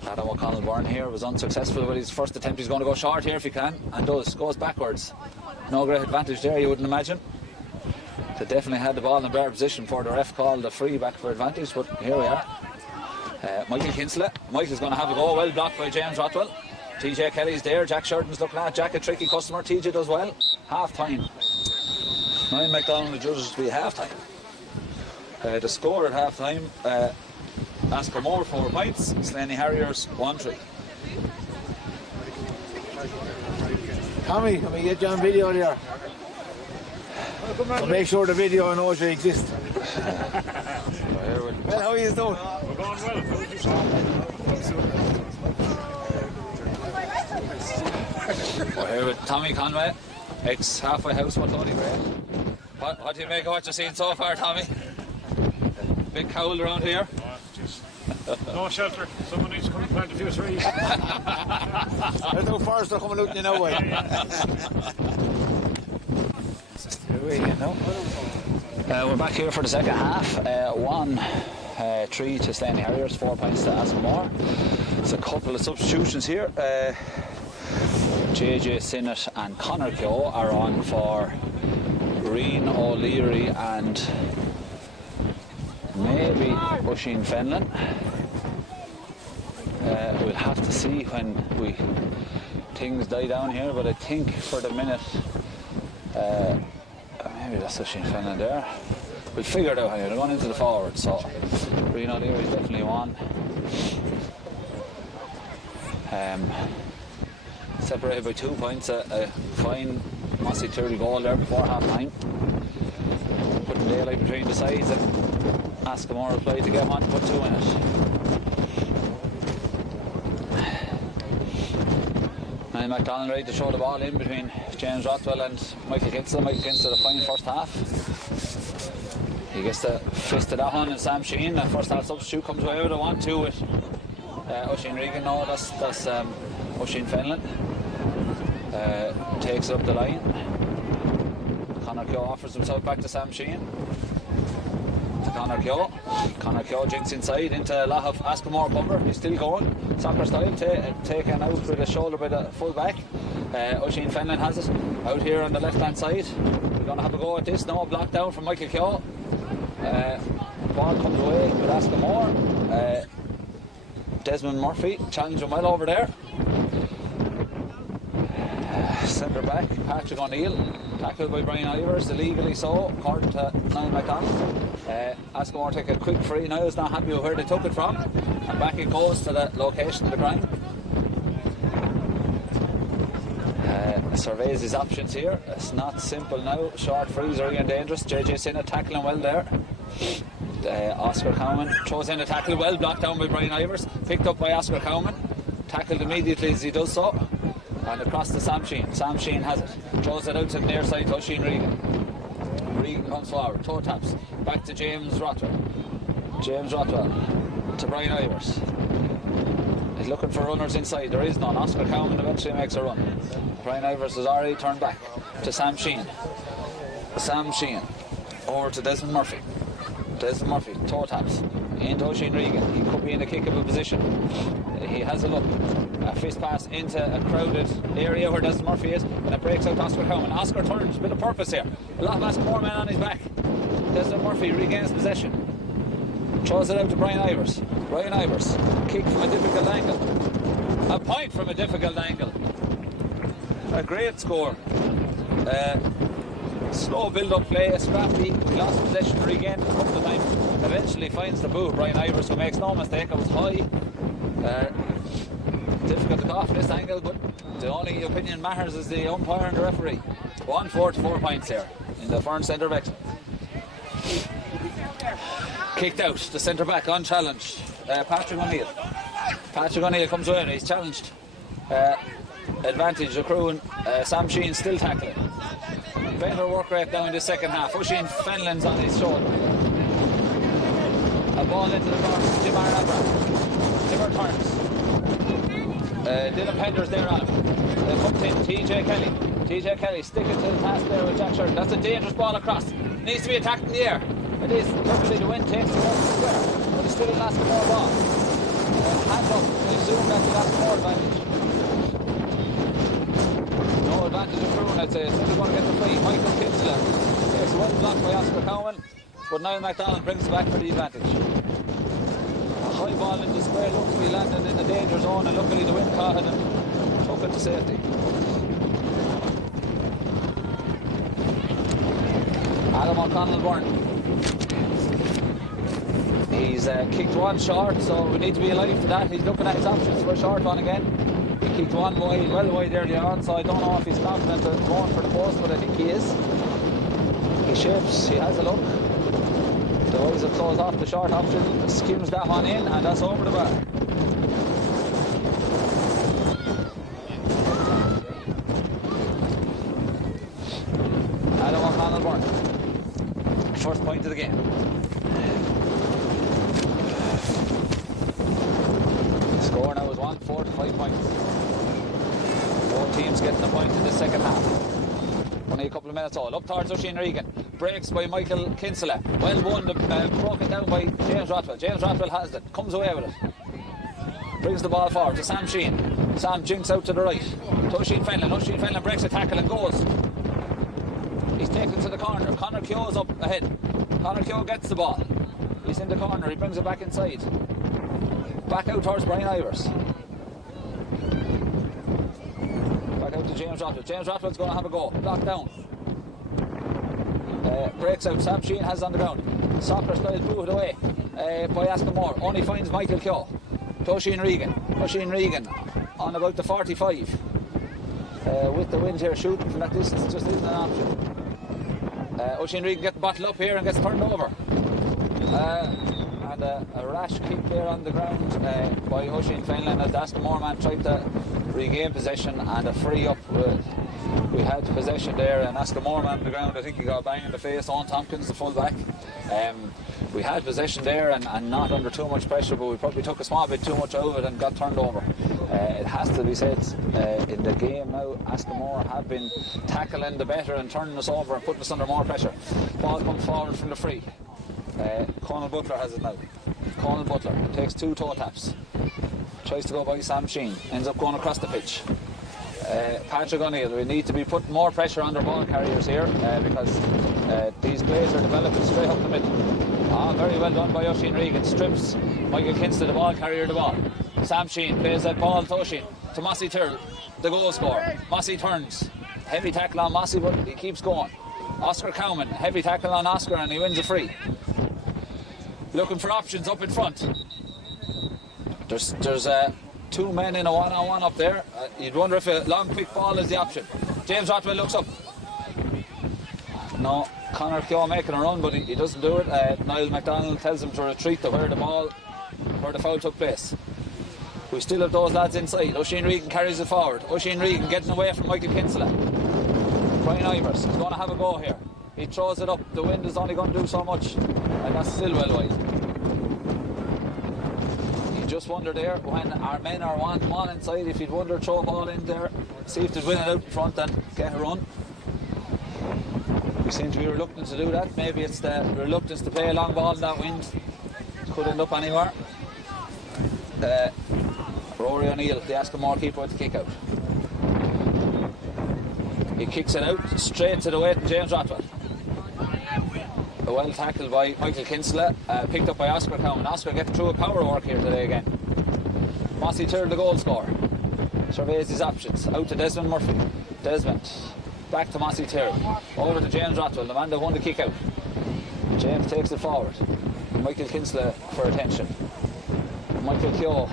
Adam O'Connell Byrne here was unsuccessful with his first attempt. He's going to go short here if he can, and goes backwards. No great advantage there, you wouldn't imagine. They definitely had the ball in a better position for the ref called the free back for advantage, but here we are. Michael Kinsley. Michael's going to have a go, well blocked by James Rothwell. TJ Kelly's there, Jack Sheridan's looking at. Jack, a tricky customer. TJ does well. Half time. Ryan McDonald, the judges to be half time. The score at half time, Askamore 4 points, Slaney Harriers 1-3. Tommy, can we get you on video there? Well, make sure the video knows you exist. Well, how are you doing? We're going well. We're here with Tommy Conway, ex-halfway house with Tony Gray. What do you make of what you've seen so far, Tommy? Big cold around here. No shelter. Someone needs to come and plant a few trees. There's no forest coming out in no way. We're back here for the second half. 1-3 to Slaney Harriers, 4 points to Askamore. There's a couple of substitutions here. JJ Sinnott and Conor Keogh are on for Roinn O'Leary and maybe Oisin Fenlon. We'll have to see when things die down here, but I think for the minute maybe that's Oisin Fenlon there. We'll figure it out here. They're going into the forward, so Roinn O'Leary is definitely on. Separated by 2 points, a fine Mossy 30 goal there before half time. Putting daylight between the sides, and Askamore will play to get one to put 2 in it. And McDonald ready to throw the ball in between James Rothwell and Michael Kinsley. Michael Kinsley, the fine first half. He gets the fist of that one, and Sam Sheehan, the first half substitute, comes away with a 1-2 with Oisin Regan. No, that's Oisin Fenlon. Takes it up the line. Conor Keogh offers himself back to Sam Sheehan. To Conor Keogh. Conor Keogh jinks inside into Lahav Askamore bumper. He's still going. Soccer style, taken out with a shoulder by the full back. Oisin Fenlon has it out here on the left hand side. We're going to have a go at this now. Blocked down from Michael Keogh. Ball comes away with Askamore. Desmond Murphy challenging well over there. Centre back Patrick O'Neill, tackled by Brian Ivers, illegally so, according to Niall McDonald. Askamore take a quick free. Niall's not happy with where they took it from, and back it goes to the location of the crime. Surveys his options here. It's not simple now. Short frees are even dangerous. JJ Sinnott tackling well there. Oscar Cowman throws in a tackle, well blocked down by Brian Ivers, picked up by Oscar Cowman, tackled immediately as he does so, and across to Sam Sheehan. Sam Sheehan has it, throws it out to the near side to Oisin Regan. Regan comes forward, toe taps, back to James Rothwell. James Rothwell to Brian Ivers. He's looking for runners inside, there is none. Oscar Cowman eventually makes a run. Brian Ivers has already turned back to Sam Sheehan. Sam Sheehan over to Desmond Murphy. Desmond Murphy, toe taps into Oisin Regan. He could be in a kickable position. He has a look. A fist pass into a crowded area where Desmond Murphy is, and it breaks out to Oscar Cowman. Oscar turns, a bit of purpose here. A lot of Askamore men on his back. Desmond Murphy regains possession. Throws it out to Brian Ivers. Brian Ivers, kick from a difficult angle. A point from a difficult angle. A great score. Slow build-up play, scrappy, lost possession, regained a couple of times, eventually finds the boot. Brian Ivers, who makes no mistake, it was high. Difficult to go off this angle, but the only opinion matters is the umpire and the referee. 1-4 points here in the Fern centre back. Kicked out, the centre back unchallenged. Patrick O'Neill. Patrick O'Neill comes away, he's challenged. Advantage accruing. Sam Sheehan still tackling. Better work rate now in the second half. Oisin Fenlon's on his shoulder. A ball into the corner. Jimar Abra. Timmer turns. Dylan Pender's there on him. They comes in TJ Kelly. TJ Kelly sticking to the task there with Jack Sheridan. That's a dangerous ball across. Needs to be attacked in the air. It is. Luckily the wind takes it off the square. But it's still an Askamore ball. Hand up. They zoom back to Askamore advantage. No advantage of Roinn, I'd say. It's still going to get the free. Michael Kinsella takes one block by Oscar Cowman, but Niall McDonald brings it back for the advantage. A high ball in the square looks to be landing in the danger zone, and luckily the wind caught it and took it to safety. Adam O'Connell Byrne. He's kicked one short, so we need to be alive for that. He's looking at his options for a short one again. He kicked one wide, well wide early on, so I don't know if he's confident of going for the post, but I think he is. He shapes, he has a look. The eyes are closed off the short option, skims that one in, and that's over the bar. Adam O'Connell Byrne. First point of the game. The score now is 1-4 to 5 points. Both teams getting a point in the second half. Only a couple of minutes all. Up towards Oisin Regan. Breaks by Michael Kinsella. Well won, broken down by James Rothwell. James Rothwell has it. Comes away with it. Brings the ball forward to Sam Sheehan. Sam jinks out to the right. To Oisin Fenlon. Oisin Fenlon breaks a tackle and goes. He's taken to the corner. Conor Keogh's up ahead. Conor Keogh gets the ball. He's in the corner. He brings it back inside. Back out towards Brian Ivers. Back out to James Rothwell. James Rothwell's going to have a go. Blocked down. Breaks out. Sam Sheehan has it on the ground. Soccer style booted away by Askamore. Only finds Michael Keogh. To Oisin Regan. Oisin Regan on about the 45. With the wind here, shooting from that distance just isn't an option. Oisin Regan gets the bottle up here and gets turned over. And a rash kick there on the ground by Oisin Fenlon as the Askamore man tried to regain possession, and a free up with We had possession there, and Askamore man on the ground. I think he got a bang in the face. Owen Tompkins, the full-back. We had possession there and not under too much pressure, but we probably took a small bit too much out of it and got turned over. It has to be said, in the game now, Askamore have been tackling the better and turning us over and putting us under more pressure. Ball comes forward from the free. Conal Butler has it now. Conal Butler takes 2 toe taps. Tries to go by Sam Sheen. Ends up going across the pitch. Patrick O'Neill, we need to be putting more pressure on their ball carriers here because these plays are developing straight up the middle. Very well done by Oisin Regan. Strips Michael Kinsley, the ball carrier, the ball. Sam Sheen plays that ball to Oisin, to Mossy Tyrrell, the goal scorer. Mossy turns. Heavy tackle on Mossy, but he keeps going. Oscar Cowman, heavy tackle on Oscar, and he wins a free. Looking for options up in front. There's 2 men in a one-on-one up there. You'd wonder if a long quick ball is the option. James Rothwell looks up. No, Conor Keogh making a run, but he doesn't do it. Niall MacDonald tells him to retreat to where the foul took place. We still have those lads inside. Oisin Regan carries it forward. Oisin Regan getting away from Michael Kinsella. Brian Ivers is going to have a go here. He throws it up. The wind is only going to do so much, and that's still well wide. You just wonder there when our men are one inside, if you'd wonder throw a ball in there, see if they'd win it out in front and get a run. We seem to be reluctant to do that. Maybe it's the reluctance to play a long ball in that wind. Could end up anywhere. Rory O'Neill, the Askamore keeper, with the kick out. He kicks it out straight to the waiting James Rothwell. Well tackled by Michael Kinsella, picked up by Oscar Cowan. Oscar getting through a power work here today again. Mossy Tyrrell, the goal scorer, surveys his options. Out to Desmond Murphy. Desmond back to Mossy Tyrrell. Over to James Rothwell, the man that won the kick out. James takes it forward. Michael Kinsella for attention. Michael Keogh.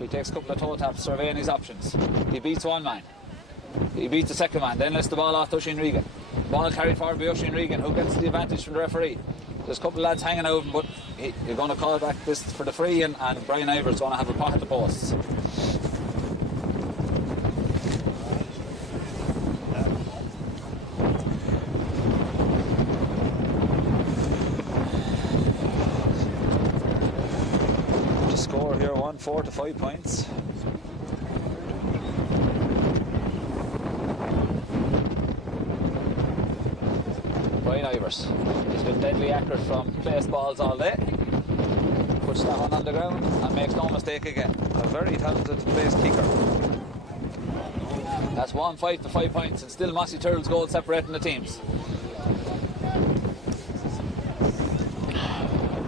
He takes a couple of toe taps, surveying his options. He beats one man. He beats the second man, then lets the ball off to Oisin Regan. Ball carried forward by Oisin Regan, who gets the advantage from the referee. There's a couple of lads hanging out, but you're going to call back this for the free, and Brian Ivers going to have a pot at the posts. The score here 1-4 to 5 points. Brian Ivers. He's been deadly accurate from placed balls all day. Puts that one on the ground and makes no mistake again. A very talented placed kicker. That's 1-5 to 5 points, and still Mossy Tyrrell's goal separating the teams.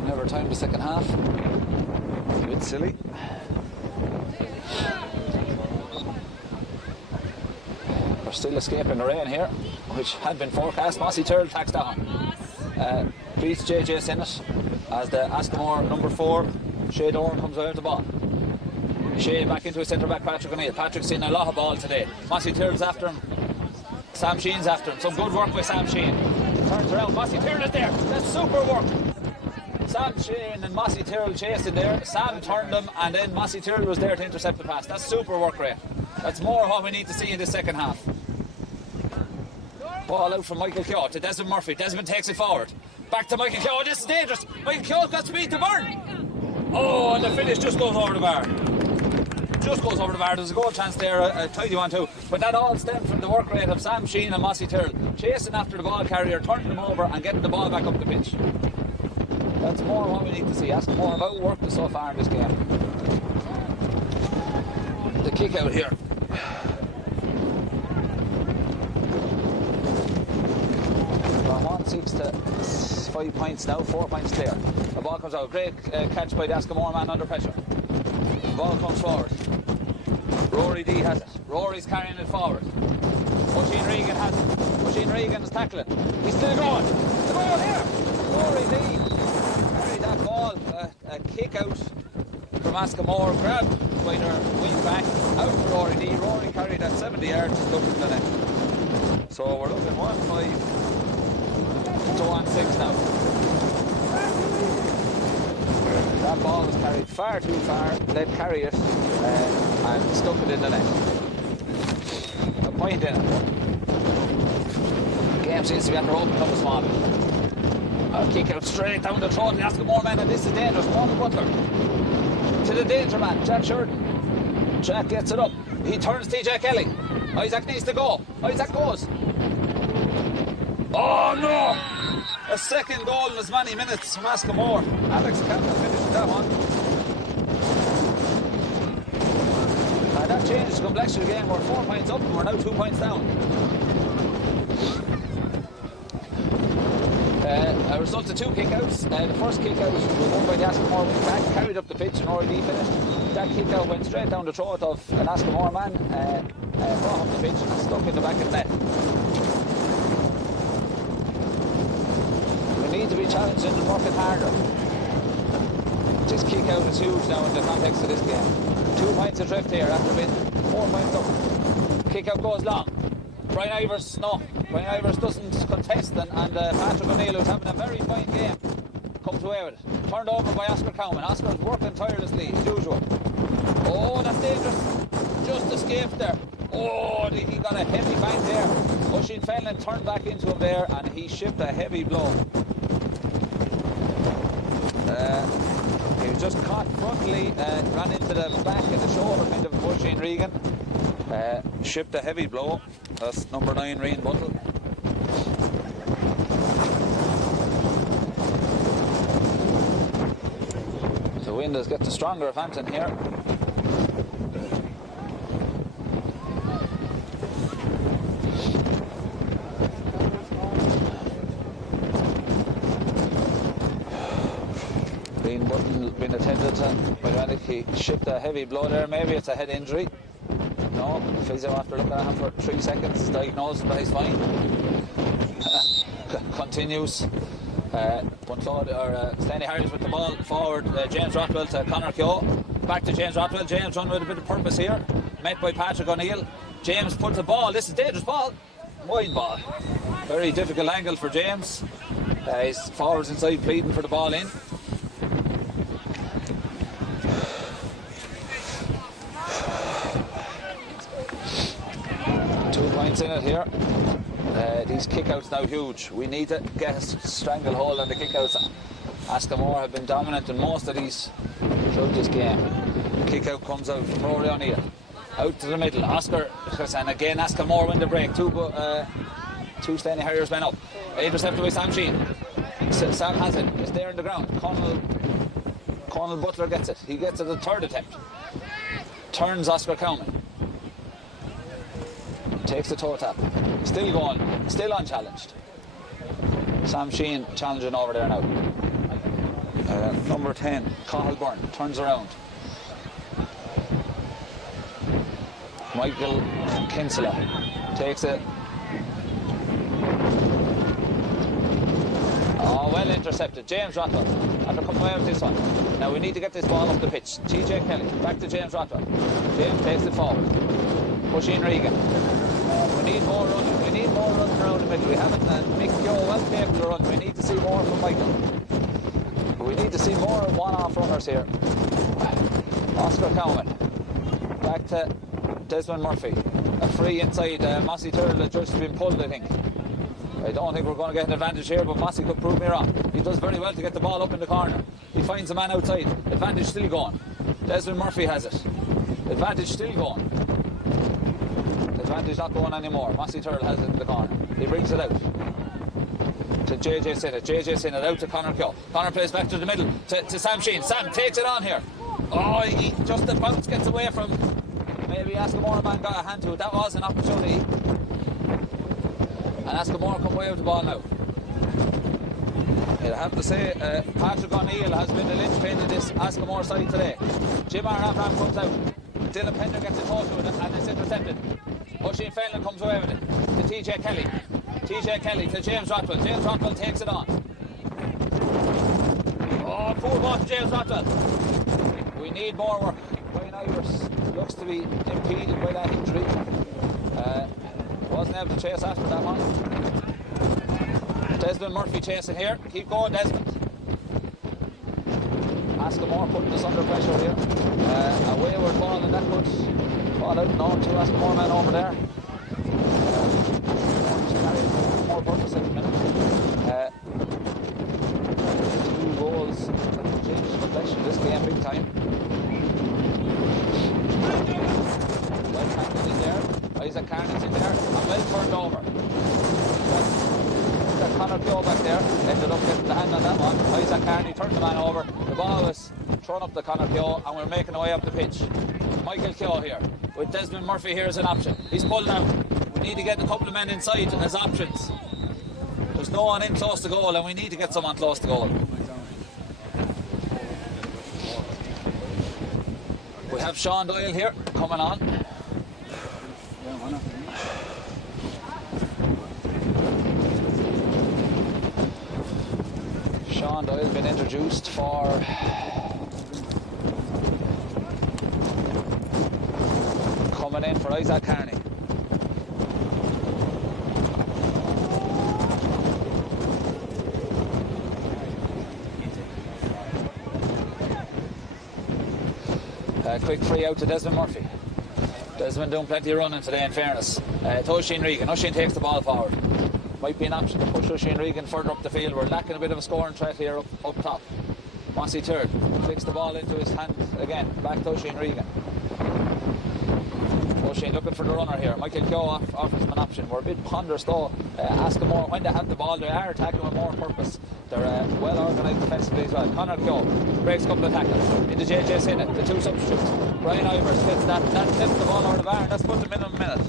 Never timed the second half. A bit silly. We're still escaping the rain here, which had been forecast. Mossy Tyrrell tacks down. Beats JJ Sinnott as the Askamore number 4, Shea Doran, comes out of the ball. Shea back into his centre back, Patrick O'Neill. Patrick's seen a lot of ball today. Mossy Tyrrell's after him. Sam Sheen's after him. Some good work by Sam Sheen. Turns around. Mossy Tyrrell is there. That's super work. Sam Sheen and Mossy Tyrrell chasing there. Sam turned them, and then Mossy Tyrrell was there to intercept the pass. That's super work rate. That's more what we need to see in the second half. Ball out from Michael Keogh to Desmond Murphy. Desmond takes it forward. Back to Michael Keogh. This is dangerous. Michael Keogh's got speed to burn. Oh, and the finish just goes over the bar. Just goes over the bar. There's a goal chance there, a tidy one too. But that all stemmed from the work rate of Sam Sheen and Mossy Tyrrell, chasing after the ball carrier, turning them over and getting the ball back up the pitch. That's more what we need to see. Askamore have outworked us so far in this game. The kick out here. From 1-6 to 5 points now, 4 points clear. The ball comes out. Great catch by the Askamore man under pressure. The ball comes forward. Rory D has it. Rory's carrying it forward. Oisin Regan has it. Oisin Regan is tackling. He's still going. The ball here. Rory D carried that ball. A kick out from Askamore. Grabbed by their wing back. Out for Rory D. Rory carried that 70 yards and looking to the net. So we're looking 1-5 to 1-6 now. That ball was carried far too far. They'd carry it and stuck it in the net. A point in it. game seems to be after opening up a small bit. Kick out straight down the throat of the Askamore man, and this is dangerous. Cormac Butler to the danger man, Jack Sheridan. Jack gets it up. He turns TJ Kelly. Isaac needs to go. Isaac goes. Oh no! A second goal in as many minutes from Askamore. Alex Campbell finished that one. And that changes the complexion of the game. We're 4 points up and we're now 2 points down. A result of 2 kickouts. The first kickout was won by the Askamore wing back, carried up the pitch and already finished. That kickout went straight down the throat of an Askamore man, brought up the pitch and stuck in the back of the net. We need to be challenging and working harder. This kick-out is huge now in the context of this game. 2 points adrift here after being 4 points up. Kick-out goes long. Brian Ivers doesn't contest, and Patrick O'Neill, who's having a very fine game, comes away with it. Turned over by Oscar Cowman. Oscar's working tirelessly as usual. Oh, that's dangerous. Just escaped there. Oh, he got a heavy bang there. Oisin Fenlon turned back into him there, and he shipped a heavy blow. He was just caught frontally, ran into the back of the shoulder kind of Oisin Regan. Shipped a heavy blow. That's number 9, Roinn Buttle. The wind is getting stronger of Hampton here. Roinn Buttle been attended to by the medic. He shipped a heavy blow there. Maybe it's a head injury. No, the physio, after looking at him for 3 seconds, is diagnosed that he's fine. Continues. Slaney Harriers with the ball forward. James Rothwell to Conor Keogh. Back to James Rothwell. James run with a bit of purpose here. Met by Patrick O'Neill. James puts the ball. This is a dangerous ball. Wide ball. Very difficult angle for James. His forwards inside pleading for the ball in. In it here. These kickouts now huge. We need to get a stranglehold on the kickouts. Askamore have been dominant in most of these throughout this game. Kickout comes out from Rory O'Neill. Out to the middle. Oscar, and again Askamore win the break. Two Slaney Harriers went up. Intercepted by Sam Sheen. Sam has it. It's there in the ground. Conal Butler gets it. He gets it the third attempt. Turns Oscar Cowman. Takes the toe tap. Still going. Still unchallenged. Sam Sheen challenging over there now. Number 10, Cathal Byrne, turns around. Michael Kinsella takes it. Oh, well intercepted. James Rothwell after coming away with this one. Now we need to get this ball up the pitch. TJ Kelly back to James Rothwell. James takes it forward. Oisin Regan. We need more running. We need more running around the middle. We haven't. Mick Keogh well capable of running. We need to see more from Michael. We need to see more one-off runners here. Oscar Cowman. Back to Desmond Murphy. A free inside. Mossy Turtle, the judge has been pulled, I think. I don't think we're going to get an advantage here, but Mossy could prove me wrong. He does very well to get the ball up in the corner. He finds a man outside. Advantage still going. Desmond Murphy has it. Advantage still going. Advantage not going anymore. Mossy Turtle has it in the corner. He brings it out to JJ Sinnott. JJ Sinnott out to Conor Keogh. Conor plays back to the middle to Sam Sheen. Sam takes it on here. Oh, just the bounce gets away from. Maybe Askamore man got a hand to it. That was an opportunity. And Askamore come away with the ball now. I have to say, Patrick O'Neill has been the linchpin in this Askamore side today. Jim Arnabram comes out. Dylan Pender gets a toe to it and it's intercepted. Oisin Fenlon comes away with it to TJ Kelly. TJ Kelly to James Rothwell. James Rothwell takes it on. Oh, poor ball to James Rothwell. We need more work. Roinn Ivers looks to be impeded by that injury. Wasn't able to chase after that one. Desmond Murphy chasing here. Keep going, Desmond. Askamore putting us under pressure here. A wayward ball and that could fall out. No, two Askamore men over there. more purpose at the minute. 2 goals that can change the complexion of this game big time. Well tackled in there. Isaac Carney's in there and well turned over. That Conor Keogh back there ended up getting the hand on that one. Isaac Carney turned the man over. The ball was thrown up to Conor Keogh and we're making our way up the pitch. Michael Keogh here with Desmond Murphy here as an option. He's pulled out. We need to get a couple of men inside as options. There's no one in close to goal and we need to get someone close to goal. We have Sean Doyle here coming on. Sean Doyle been introduced for coming in for Isaac Carney. Quick free out to Desmond Murphy. Desmond doing plenty of running today in fairness. To Oisin Regan. Oisin takes the ball forward. Might be an option to push Oisin Regan further up the field. We're lacking a bit of a scoring threat here up top. Mossy Turd flicks the ball into his hand again. Back to Oisin Regan. Oisin looking for the runner here. Michael Keogh offers him an option. We're a bit ponderous though. Askamore, when they have the ball, they are attacking with more purpose. They're well organised defensively as well. Conor Keogh breaks a couple of tackles. Into JJ Sinnott, the 2 substitutes. Roinn Ivers gets that flips the ball out of the bar. That's put them in a minute.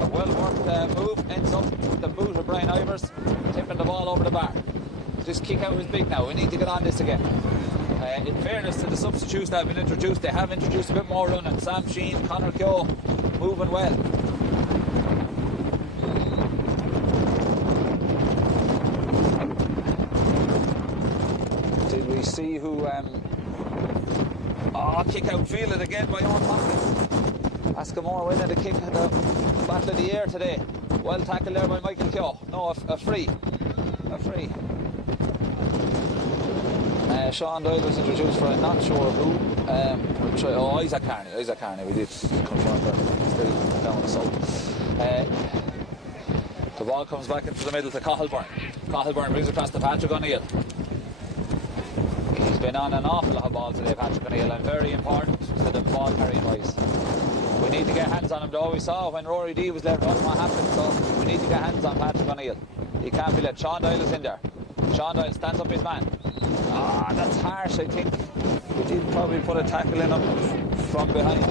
A well worked move ends up with the boot of Roinn Ivers, tipping the ball over the bar. This kick out is big now. We need to get on this again. In fairness to the substitutes that have been introduced, they have introduced a bit more running. Sam Sheen, Conor Keogh moving well. Did we see who kick out fielded again by Owen Tompkins. Askamore winning the kick at the battle of the air today. Well tackled there by Michael Keogh. No, a free. A free. Sean Doyle was introduced for a not sure who. Isaac Carney. Isaac Carney. We did confirm that. Still down the south. The ball comes back into the middle to Cahilburn. Cahilburn brings across to Patrick O'Neill. He's been on an awful lot of balls today, Patrick O'Neill, and very important to the ball carrying wise. We need to get hands on him though. We saw when Rory D was let run what happened, so we need to get hands on Patrick O'Neill. He can't be let. Sean Doyle is in there. Sean Doyle stands up his man. That's harsh, I think. We did probably put a tackle in him from behind.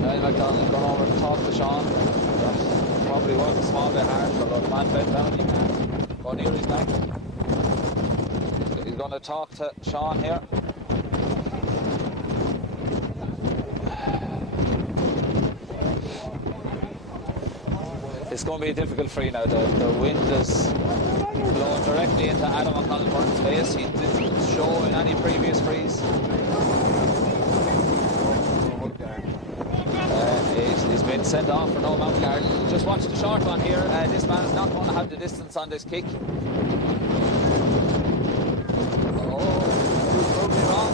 Niall McDonald's gone over to talk to Sean. That probably was a small bit harsh, but the man bent down, he can't go near his back. He's going to talk to Sean here. It's going to be a difficult free now. The wind is blowing directly into Adam O'Connell's face. He didn't show in any previous frees. He's been sent off for no mount guard. Just watch the short one here. This man is not going to have the distance on this kick. Oh, he's probably wrong.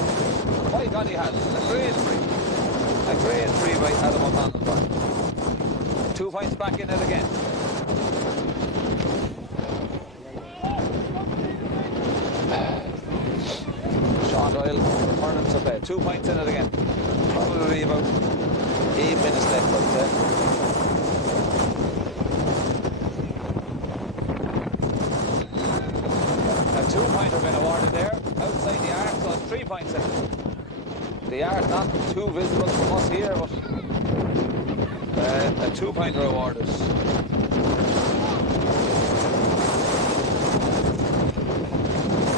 My God, he has a great free. A great free by Adam O'Connell. 2 points back in it again. Sean Doyle turning to play. 2 points in it again. Probably about 8 minutes left, I'd say. A 2-pointer been awarded there. Outside the arc, so 3 points in it. The arc not too visible from us here, but a 2-pointer awarded.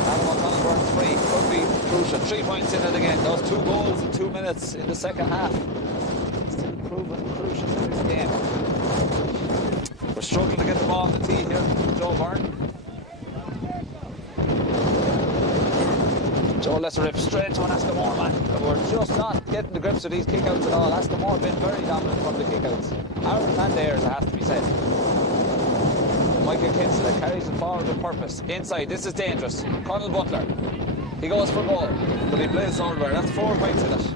Adam O'Connell's free. Could be crucial. 3 points in it again. Those 2 goals in 2 minutes in the second half. Still proving crucial in this game. We're struggling to get the ball on the tee here. Joe Byrne. Joe lets it rip straight to an Askamore man. We're just not getting the grips of these kickouts at all. Askamore been very dominant from the kickouts. Ours and theirs, it has to be said. Michael Kinsella carries it forward with purpose. Inside, this is dangerous. Conal Butler. He goes for goal, but he plays somewhere. That's 4 points in it.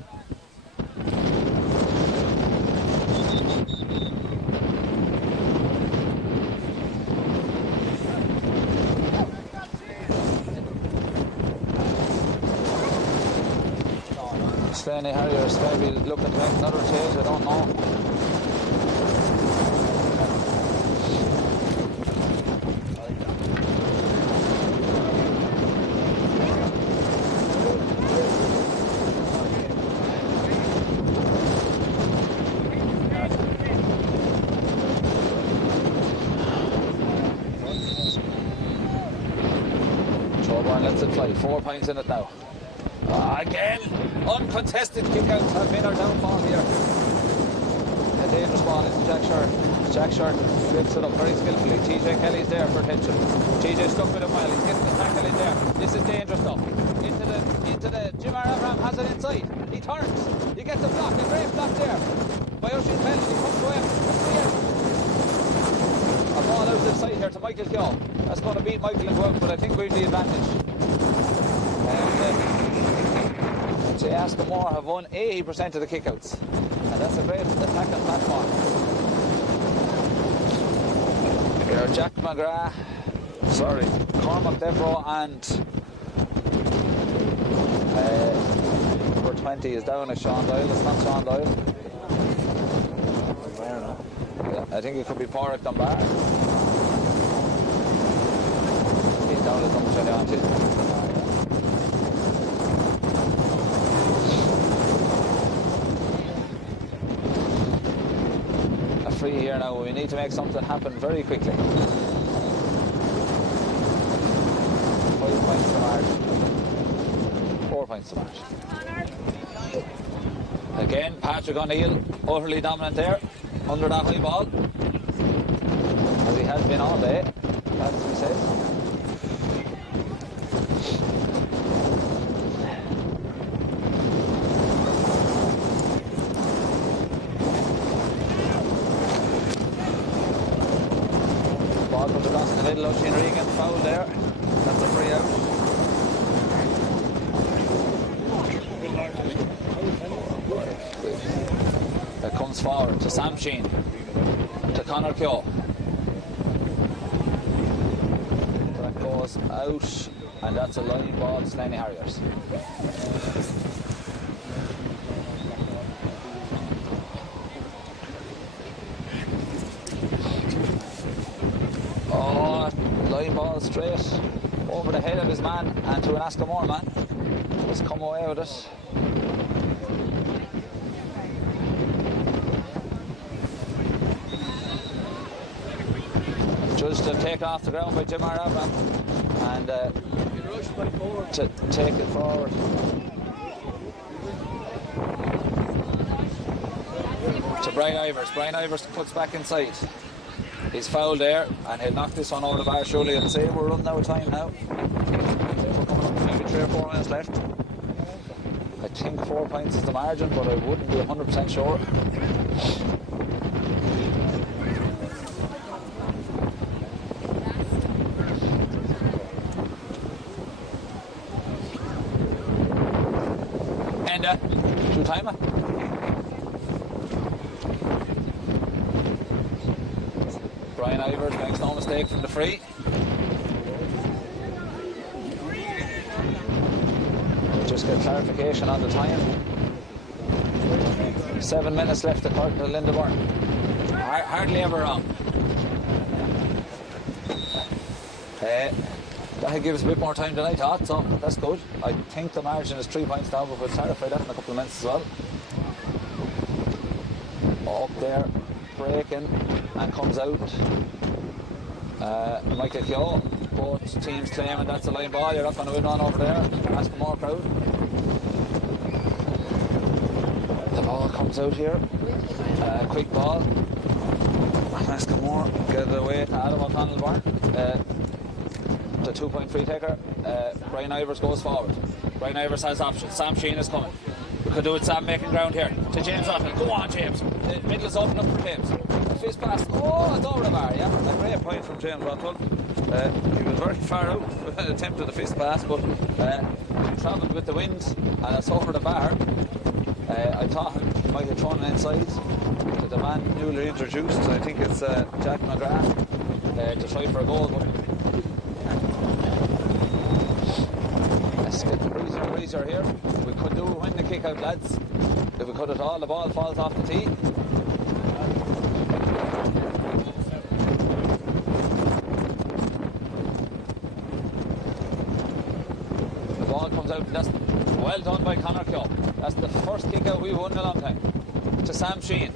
Slaney Harriers maybe looking to make another change, I don't know. Lets it fly. 4 points in it now. Again, uncontested kick out have been our downfall here. A dangerous ball into Jack Short. Jack Short flips it up very skillfully. TJ Kelly's there for attention. TJ stuck with him well. He's getting the tackle in there. This is dangerous stuff. Into the Jim Abraham has it inside. He turns. He gets a block. A great block there by Oisin Fenlon. He comes away. A ball out to the side here to Michael Keogh. That's going to beat Michael and go out, but I think we've the advantage. Askamore have won 80% of the kickouts, and that's a great attacking platform. Here are Jack McGrath, Cormac Devereaux, and number 20 is down as Sean Doyle. It's not Sean Doyle. I think it could be Porrick Dunbar. He's down as number 20 on too. Free here now. We need to make something happen very quickly. 5 points to margin. 4 points to margin. Again, Patrick O'Neill utterly dominant there under that high ball, as he has been all day, as we said. Comes across in the middle. Oisin Regan foul there. That's a free out. It comes forward to Sam Sheen, to Conor Keogh. That goes out, and that's a line ball to Slaney Harriers. Line ball straight over the head of his man and to an Askamore man. Just come away with it. Just to take off the ground by Jim Abraham and to take it forward. To Brian Ivers. Brian Ivers puts back inside. He's fouled there, and he'll knock this one over the bar surely and say we're running out of time now. We're coming up to maybe 3 or 4 minutes left. I think 4 points is the margin, but I wouldn't be 100% sure. And two-timer. Brian Ivers makes no mistake from the free. Just get clarification on the time. 7 minutes left according to Linda Byrne. Hardly ever wrong. That gives a bit more time than I thought, so that's good. I think the margin is 3 points now, but we'll clarify that in a couple of minutes as well. Up there, breaking, and comes out. Michael Keogh, both teams claiming that's a line ball. You're not going to win one over there. Askamore crowd. The ball comes out here. Quick ball. Askamore get it away to Adam O'Connell Byrne. The 2-point free taker. Brian Ivers goes forward. Brian Ivers has options. Sam Sheen is coming. We could do it, Sam making ground here to James Rotten. Go on, James. The middle is open up for James. The fist pass. Oh, it's over the bar, yeah. A great point from James Rotten. He was very far out with an attempt at the fist pass, but he travelled with the wind and it's over the bar. I thought he might have thrown it inside to the man newly introduced. I think it's Jack McGrath to try for a goal, but let's get breezier here. We could do a win win the kick out, lads. If we cut it all, the ball falls off the tee. The ball comes out. That's well done by Conor Keogh. That's the first kick out we've won in a long time. To Sam Sheehan.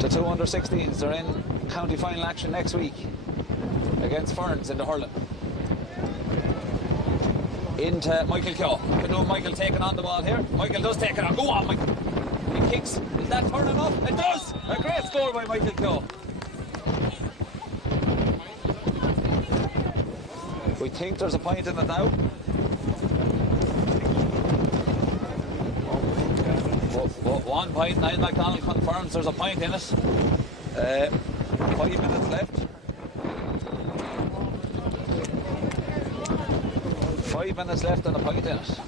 To 2 under-16s. They're in county final action next week against Ferns in the hurling. Into Michael Keogh. Can do Michael taking on the ball here. Michael does take it on. Go on, Michael. He kicks. Is that turning up? It does! A great score by Michael Keogh. We think there's a point in it now. 1 point. Niall MacDonald confirms there's a point in it. 5 minutes left. 5 minutes left and a point in it.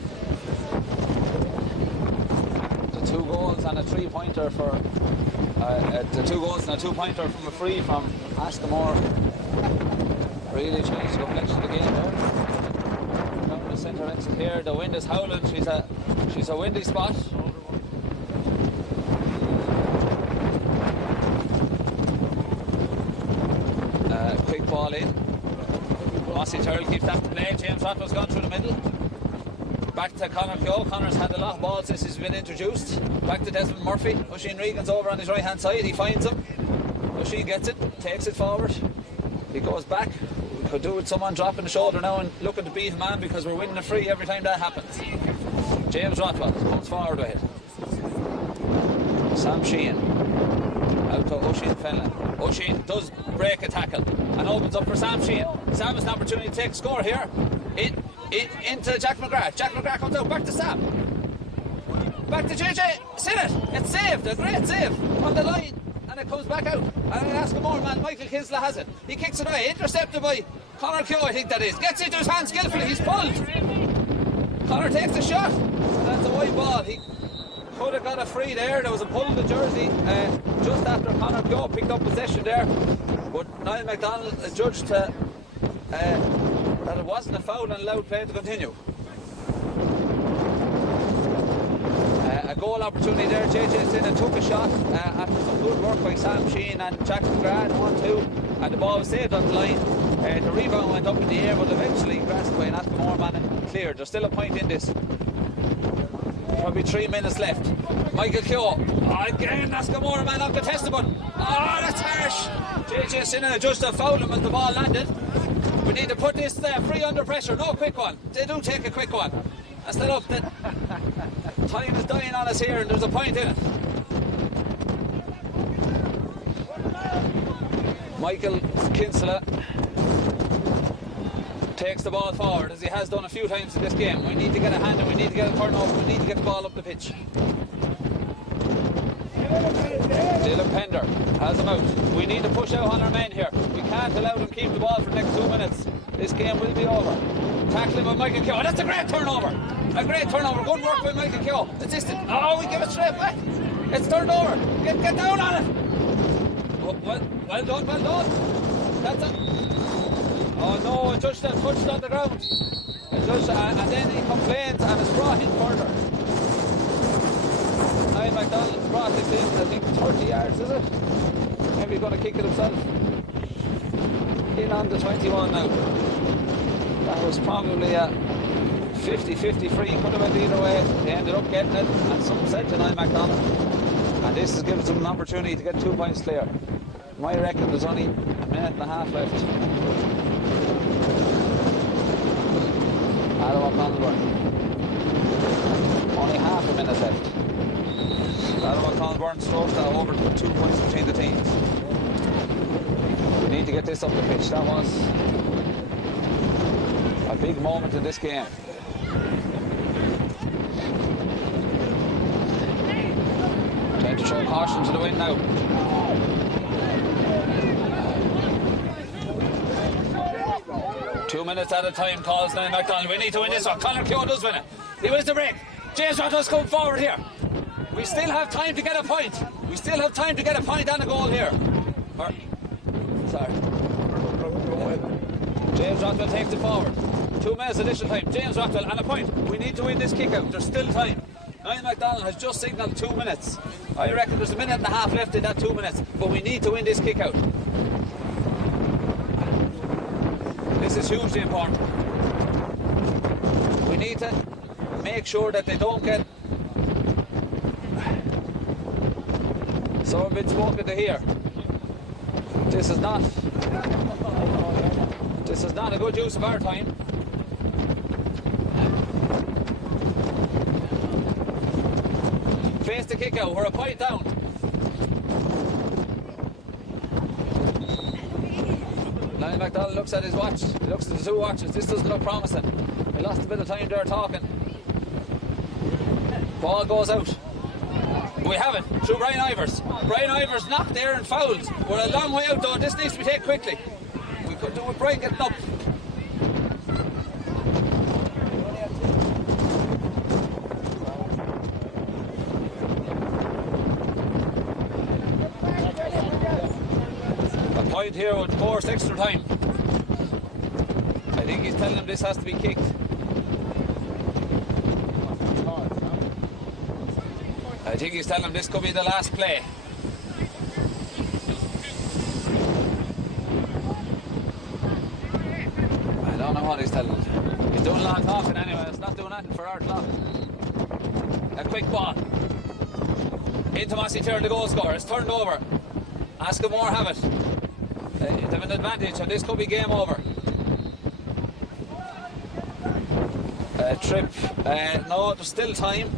The 2 goals and a 3-pointer for the 2 goals and a 2-pointer from a free from Askamore really changed the complexion of the game there. Down the centre exit here. The wind is howling. She's a windy spot. Quick ball in. Mossy Turrell keeps that to play. James Rottwell's gone through the middle. Back to Conor Keogh. Conor's had a lot of balls since he's been introduced. Back to Desmond Murphy. Oisin Regan's over on his right hand side. He finds him. Oisin gets it, takes it forward. He goes back. We could do with someone dropping the shoulder now and looking to beat him on because we're winning a free every time that happens. James Rottwell comes forward with it. Sam Sheehan out to Oisin Fenlon. Oisin does break a tackle and opens up for Sam Sheehan. Sam has an opportunity to take a score here. Into Jack McGrath. Jack McGrath comes out, back to Sam. Back to JJ. Sinnott. It's saved, a great save on the line. And it comes back out. And Askamore man, Michael Kinsella has it. He kicks it away, intercepted by Conor Keogh, I think that is. Gets into his hand skillfully, he's pulled. Conor takes the shot. And that's a wide ball. He could have got a free there. There was a pull of the jersey just after Conor Keogh picked up possession there. But Niall MacDonald judged that it wasn't a foul and allowed play to continue. A goal opportunity there. JJ Sinnott took a shot after some good work by Sam Sheehan and Jack McGrath, 1-2, and the ball was saved on the line. The rebound went up in the air, but eventually grasped by an Askamore man and cleared. There's still a point in this. Probably 3 minutes left. Michael Keogh. Again, Askamore man uncontestable. Oh, that's harsh. JJ Sinnott just fouled him as the ball landed. We need to put this free under pressure. No quick one. They do take a quick one. That's not up. That time is dying on us here, and there's a point in it. Michael Kinsella takes the ball forward as he has done a few times in this game. We need to get a hand and we need to get a turnover. We need to get the ball up the pitch. Dylan Pender has him out. We need to push out on our men here. We can't allow them to keep the ball for the next 2 minutes. This game will be over. Tackling by Michael Keogh. That's a great turnover. A great turnover. Good work by Michael Keogh. Assisted. Oh, we give it straight back. It's turned over. Get down on it. Oh, well done, well done. That's it. Oh no, it touched on the ground. It touched, and then he complains and is brought in further. Niall MacDonald's brought this in, I think 30 yards, is it? Maybe he's going to kick it himself. In on the 21 now. That was probably a 50-50 free. Could have went either way. They ended up getting it, and some said to Niall MacDonald. And this has given them an opportunity to get 2 points clear. I reckon there's only a minute and a half left. Adam O'Connell. Only half a minute left. Adam O'Connell strokes that over to put 2 points between the teams. We need to get this up the pitch. That was a big moment in this game. Time to show caution to the wind now. Two minutes at a time, calls Niall MacDonald. We need to win this one. Conor Keogh does win it. He wins the break. James Rottwell's come forward here. We still have time to get a point. We still have time to get a point and a goal here. Sorry. James Rottwell takes it forward. 2 minutes additional time. James Rockwell, and a point. We need to win this kick out. There's still time. Niall MacDonald has just signalled 2 minutes. I reckon there's a minute and a half left in that 2 minutes, but we need to win this kick out. This is hugely important. We need to make sure that they don't get so a bit spoken to here. This is not a good use of our time. Face the kick out, we're a point down. Niall MacDonald looks at his watch, he looks at the 2 watches. This doesn't look promising. He lost a bit of time there talking. Ball goes out. We have it through Brian Ivers. Brian Ivers knocked there and fouled. We're a long way out though. This needs to be taken quickly. We could do with Brian getting up. A point here with forced extra time. I think he's telling him this has to be kicked. I think he's telling him this could be the last play. I don't know what he's telling him. He's doing a lot of talking anyway. It's not doing nothing for our clock. A quick ball. Into Massey Tyrrell, the goal scorer. It's turned over. Askamore have it. They have an advantage, and this could be game over. Trip. No, there's still time.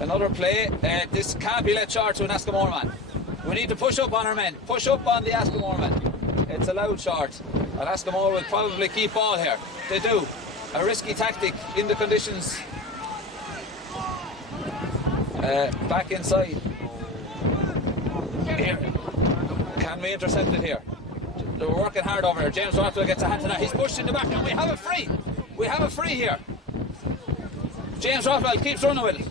Another play. This can't be let short to an Askamore man. We need to push up on our men. Push up on the Askamore men. It's allowed short. And Askamore will probably keep ball here. They do. A risky tactic in the conditions. Back inside. Here. Can we intercept it here? They're working hard over here. James Rockwell gets a hand to that. He's pushed in the back and we have a free. We have a free here. James Rockwell keeps running with it.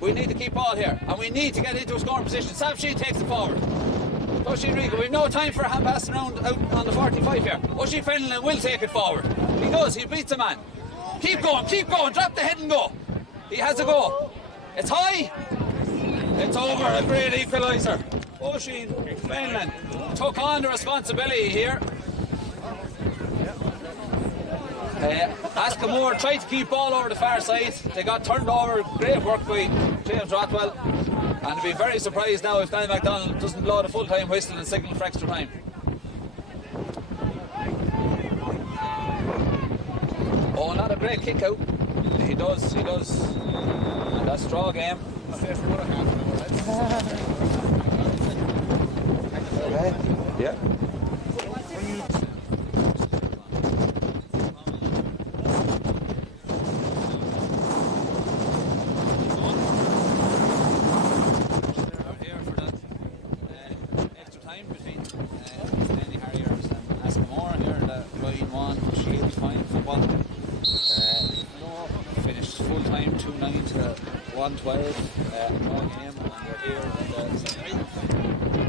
We need to keep ball here, and we need to get into a scoring position. Sam Sheehan takes it forward. Oisin Riga, we've no time for a hand passing around out on the 45 here. Oisin Fenlon will take it forward. He does, he beats a man. Keep going, drop the head and go. He has a go. It's high. It's over, a great equaliser. Oisin Fenlon took on the responsibility here. Askamore tried to keep ball over the far side. They got turned over. Great work by James Rockwell. And I'd be very surprised now if Niall MacDonald doesn't blow the full-time whistle and signal for extra time. Oh, not a great kick out. He does. And that's draw game. Yeah. Between Slaney Harriers and Askamore here, the Roinn won Shield final football. Finished full time 2-9 to 1-12. Draw game, and we're here in the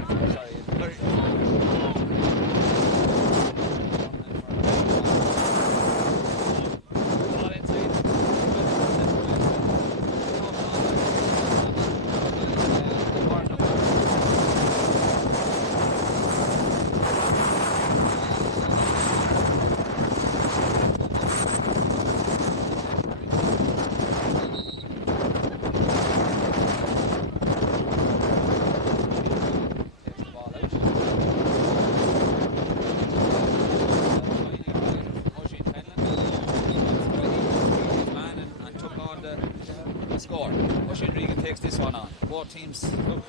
score. Oisin Riga takes this one on. Both teams look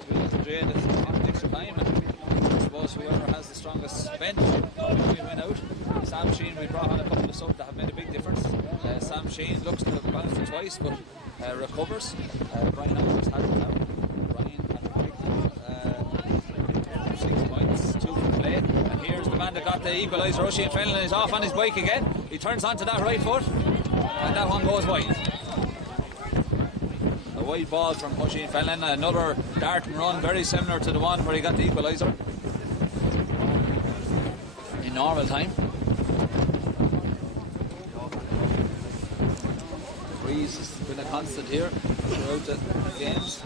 to be able to drain it on extra time, and I suppose whoever has the strongest bench will win out. Sam Sheehan, we brought on a couple of subs that have made a big difference. Sam Sheehan looks to have bounced it twice but recovers. Brian Ivers has it now. Brian had 6 points, 2 for play. And here's the man that got the equaliser. Oisin Fenlon is off on his bike again. He turns onto that right foot and that one goes wide. A wide ball from Oisin Fenlon, another dart and run very similar to the one where he got the equaliser in normal time. breeze has been a constant here throughout the games.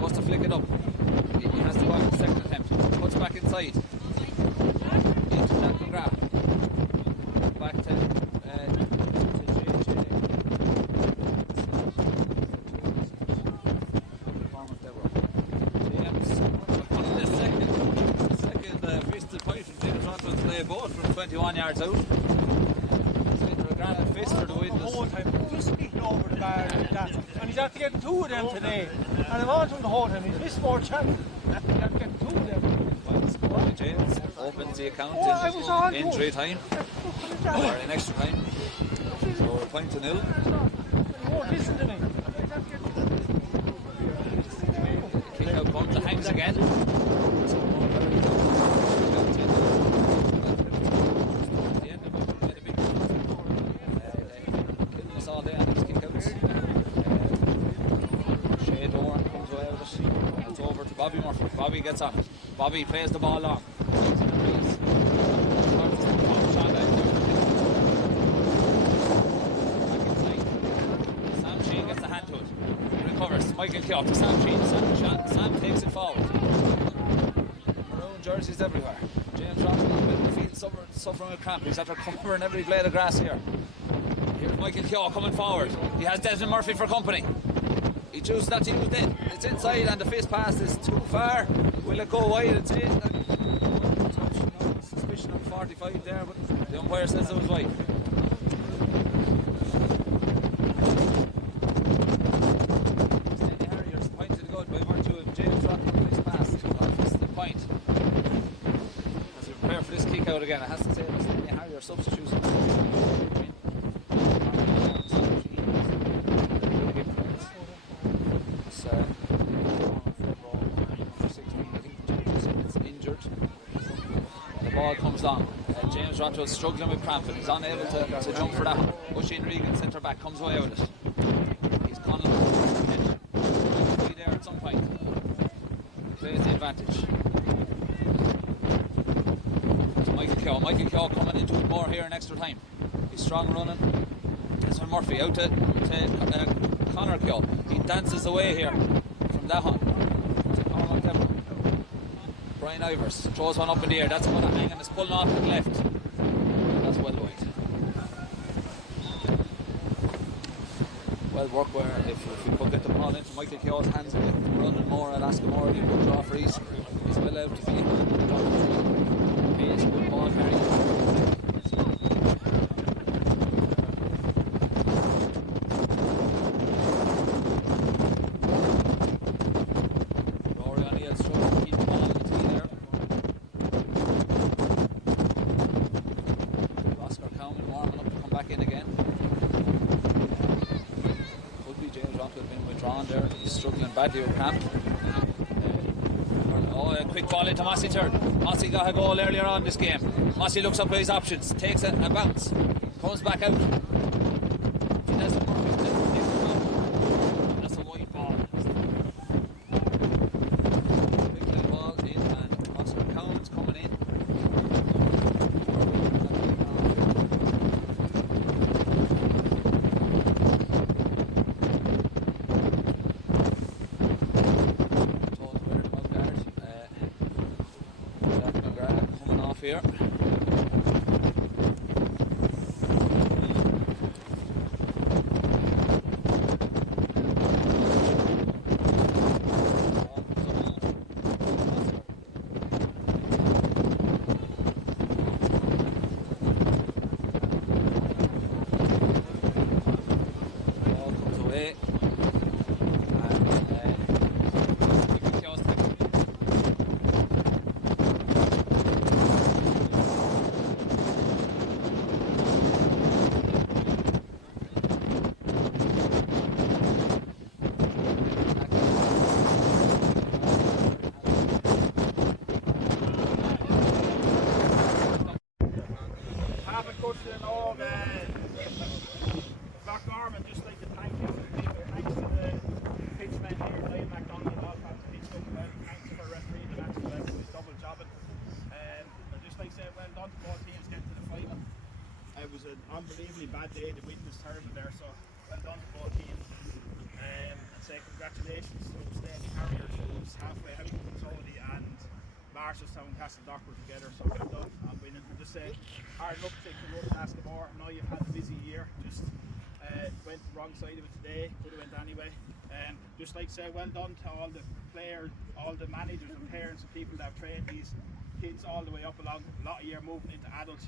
Wants to flick it up. He has to go on the second attempt. Puts back inside. Into Jack McGrath. Back to James. On the second fisted point from James Rothman's play both from 21 yards out. It's either a granite fist or the wind. The whole time, just speaking over the bar like that. And he's after getting two of them today. And I've on to him the whole time. He's missed more chances. He's after getting two of them. Well, James opens the account in injury time. Or in extra time. So we're 0-0. He won't listen to me. Kick out comes the hangs again. Bobby Murphy. Bobby gets on it. Bobby plays the ball long. Sam Sheen gets the hand to it. Recovers. Michael Keogh to Sam Sheen. Sam takes it forward. Maroon jerseys everywhere. James Rothman in the middle of the field suffering with cramp. He's after covering every blade of grass here. Here's Michael Keogh coming forward. He has Desmond Murphy for company. He chooses not to use it. It's inside and the fist pass is too far. Will it go wide? It's in. Suspicion of 45 there, but the umpire says it was wide. Slaney Harriers pointed good by virtue of James Rothman's fist pass. This is the point. As we prepare for this kick out again, I have to say that Slaney Harriers substitutes. Comes on. James Rothwell struggling with cramp and he's unable to jump for that. Oisin Regan, centre back, comes away with it. He's Conlon will be there at some point. He plays the advantage. To Michael Keogh. Michael Keogh coming into it more here in extra time. He's strong running. Desmond Murphy out to Conor Keogh. He dances away here from that one. Brian Ivers throws one up in the air. That's going to hang and it's pulling off to the left. That's well wide. Well work where if we could get the ball into Michael Keogh's hands and get running more at Askamore, he would draw freeze. He's well out to field. Pace, good ball carrying. Badly with cramp. A quick ball into Mossy turn. Mossy got a goal earlier on this game. Mossy looks up at his options, takes a bounce, comes back out. That's a wide ball. Big little ball in and Oscar Cowan's coming in. Here. Ball comes away. Norman, just like to thank you. Thanks to the pitchmen here, Liam MacDonald and all fans pitched up well. Thanks for refereeing the match well, for his double jobbing. I'd just like to say well done to both teams getting to the final. It was an unbelievably bad day. The wind was terrible there, so well done to both teams. And say congratulations to Slaney Harriers, who's halfway out of Zodi, and Marshallstown and Castledock were together, so well done on winning. And just say hard luck to Kilrush Askamore. I know you've had a busy year, just went the wrong side of it today, could have went anyway. Just like to say well done to all the players, all the managers and parents and people that have trained these kids all the way up along a lot of year moving into adult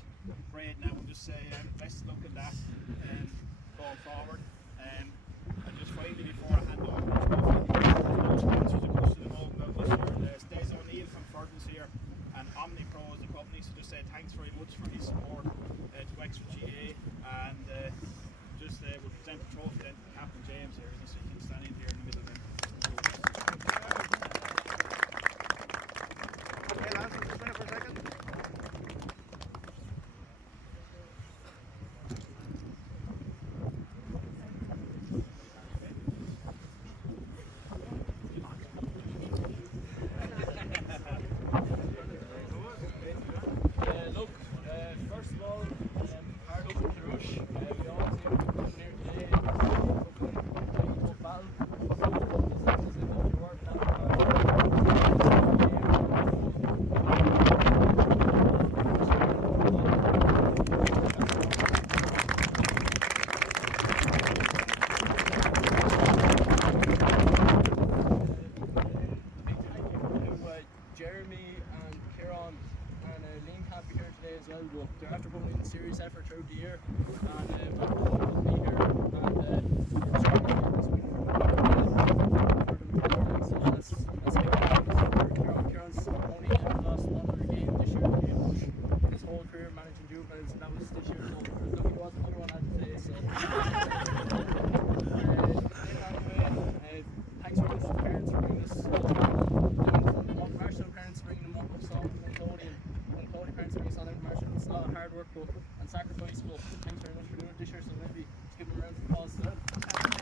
grade now, and just say best of luck in that going forward. And just finally, before I hand over to sponsors across to the moment this year, Stace O'Neill from Ferdinand's here, and OmniPro is the company, so just say thanks very much for his support to Extra GA, and just we'll present the trophy then to Captain James here, just so you can stand in here in the middle of it. Okay, lads, we'll just wait for a second. Look, first of all, hard luck with Kilrush. We all see what we're here today. Tough battle. Jeremy and Kieran and Liam can't be here today as well, but they're after putting in serious effort throughout the year, and we'll be here, and we're so that's it. Kieran's only lost one other game this year in Kilrush his whole career managing juveniles, and that was this year, so there's lucky there wasn't another one out today, so thanks very much to the parents for bringing us Marshall parents bringing them up so and Cody parents bringing us on out Marshall. It's a lot of hard work and sacrifice, but thanks very much for doing it this year, so maybe just give them a round of applause as well.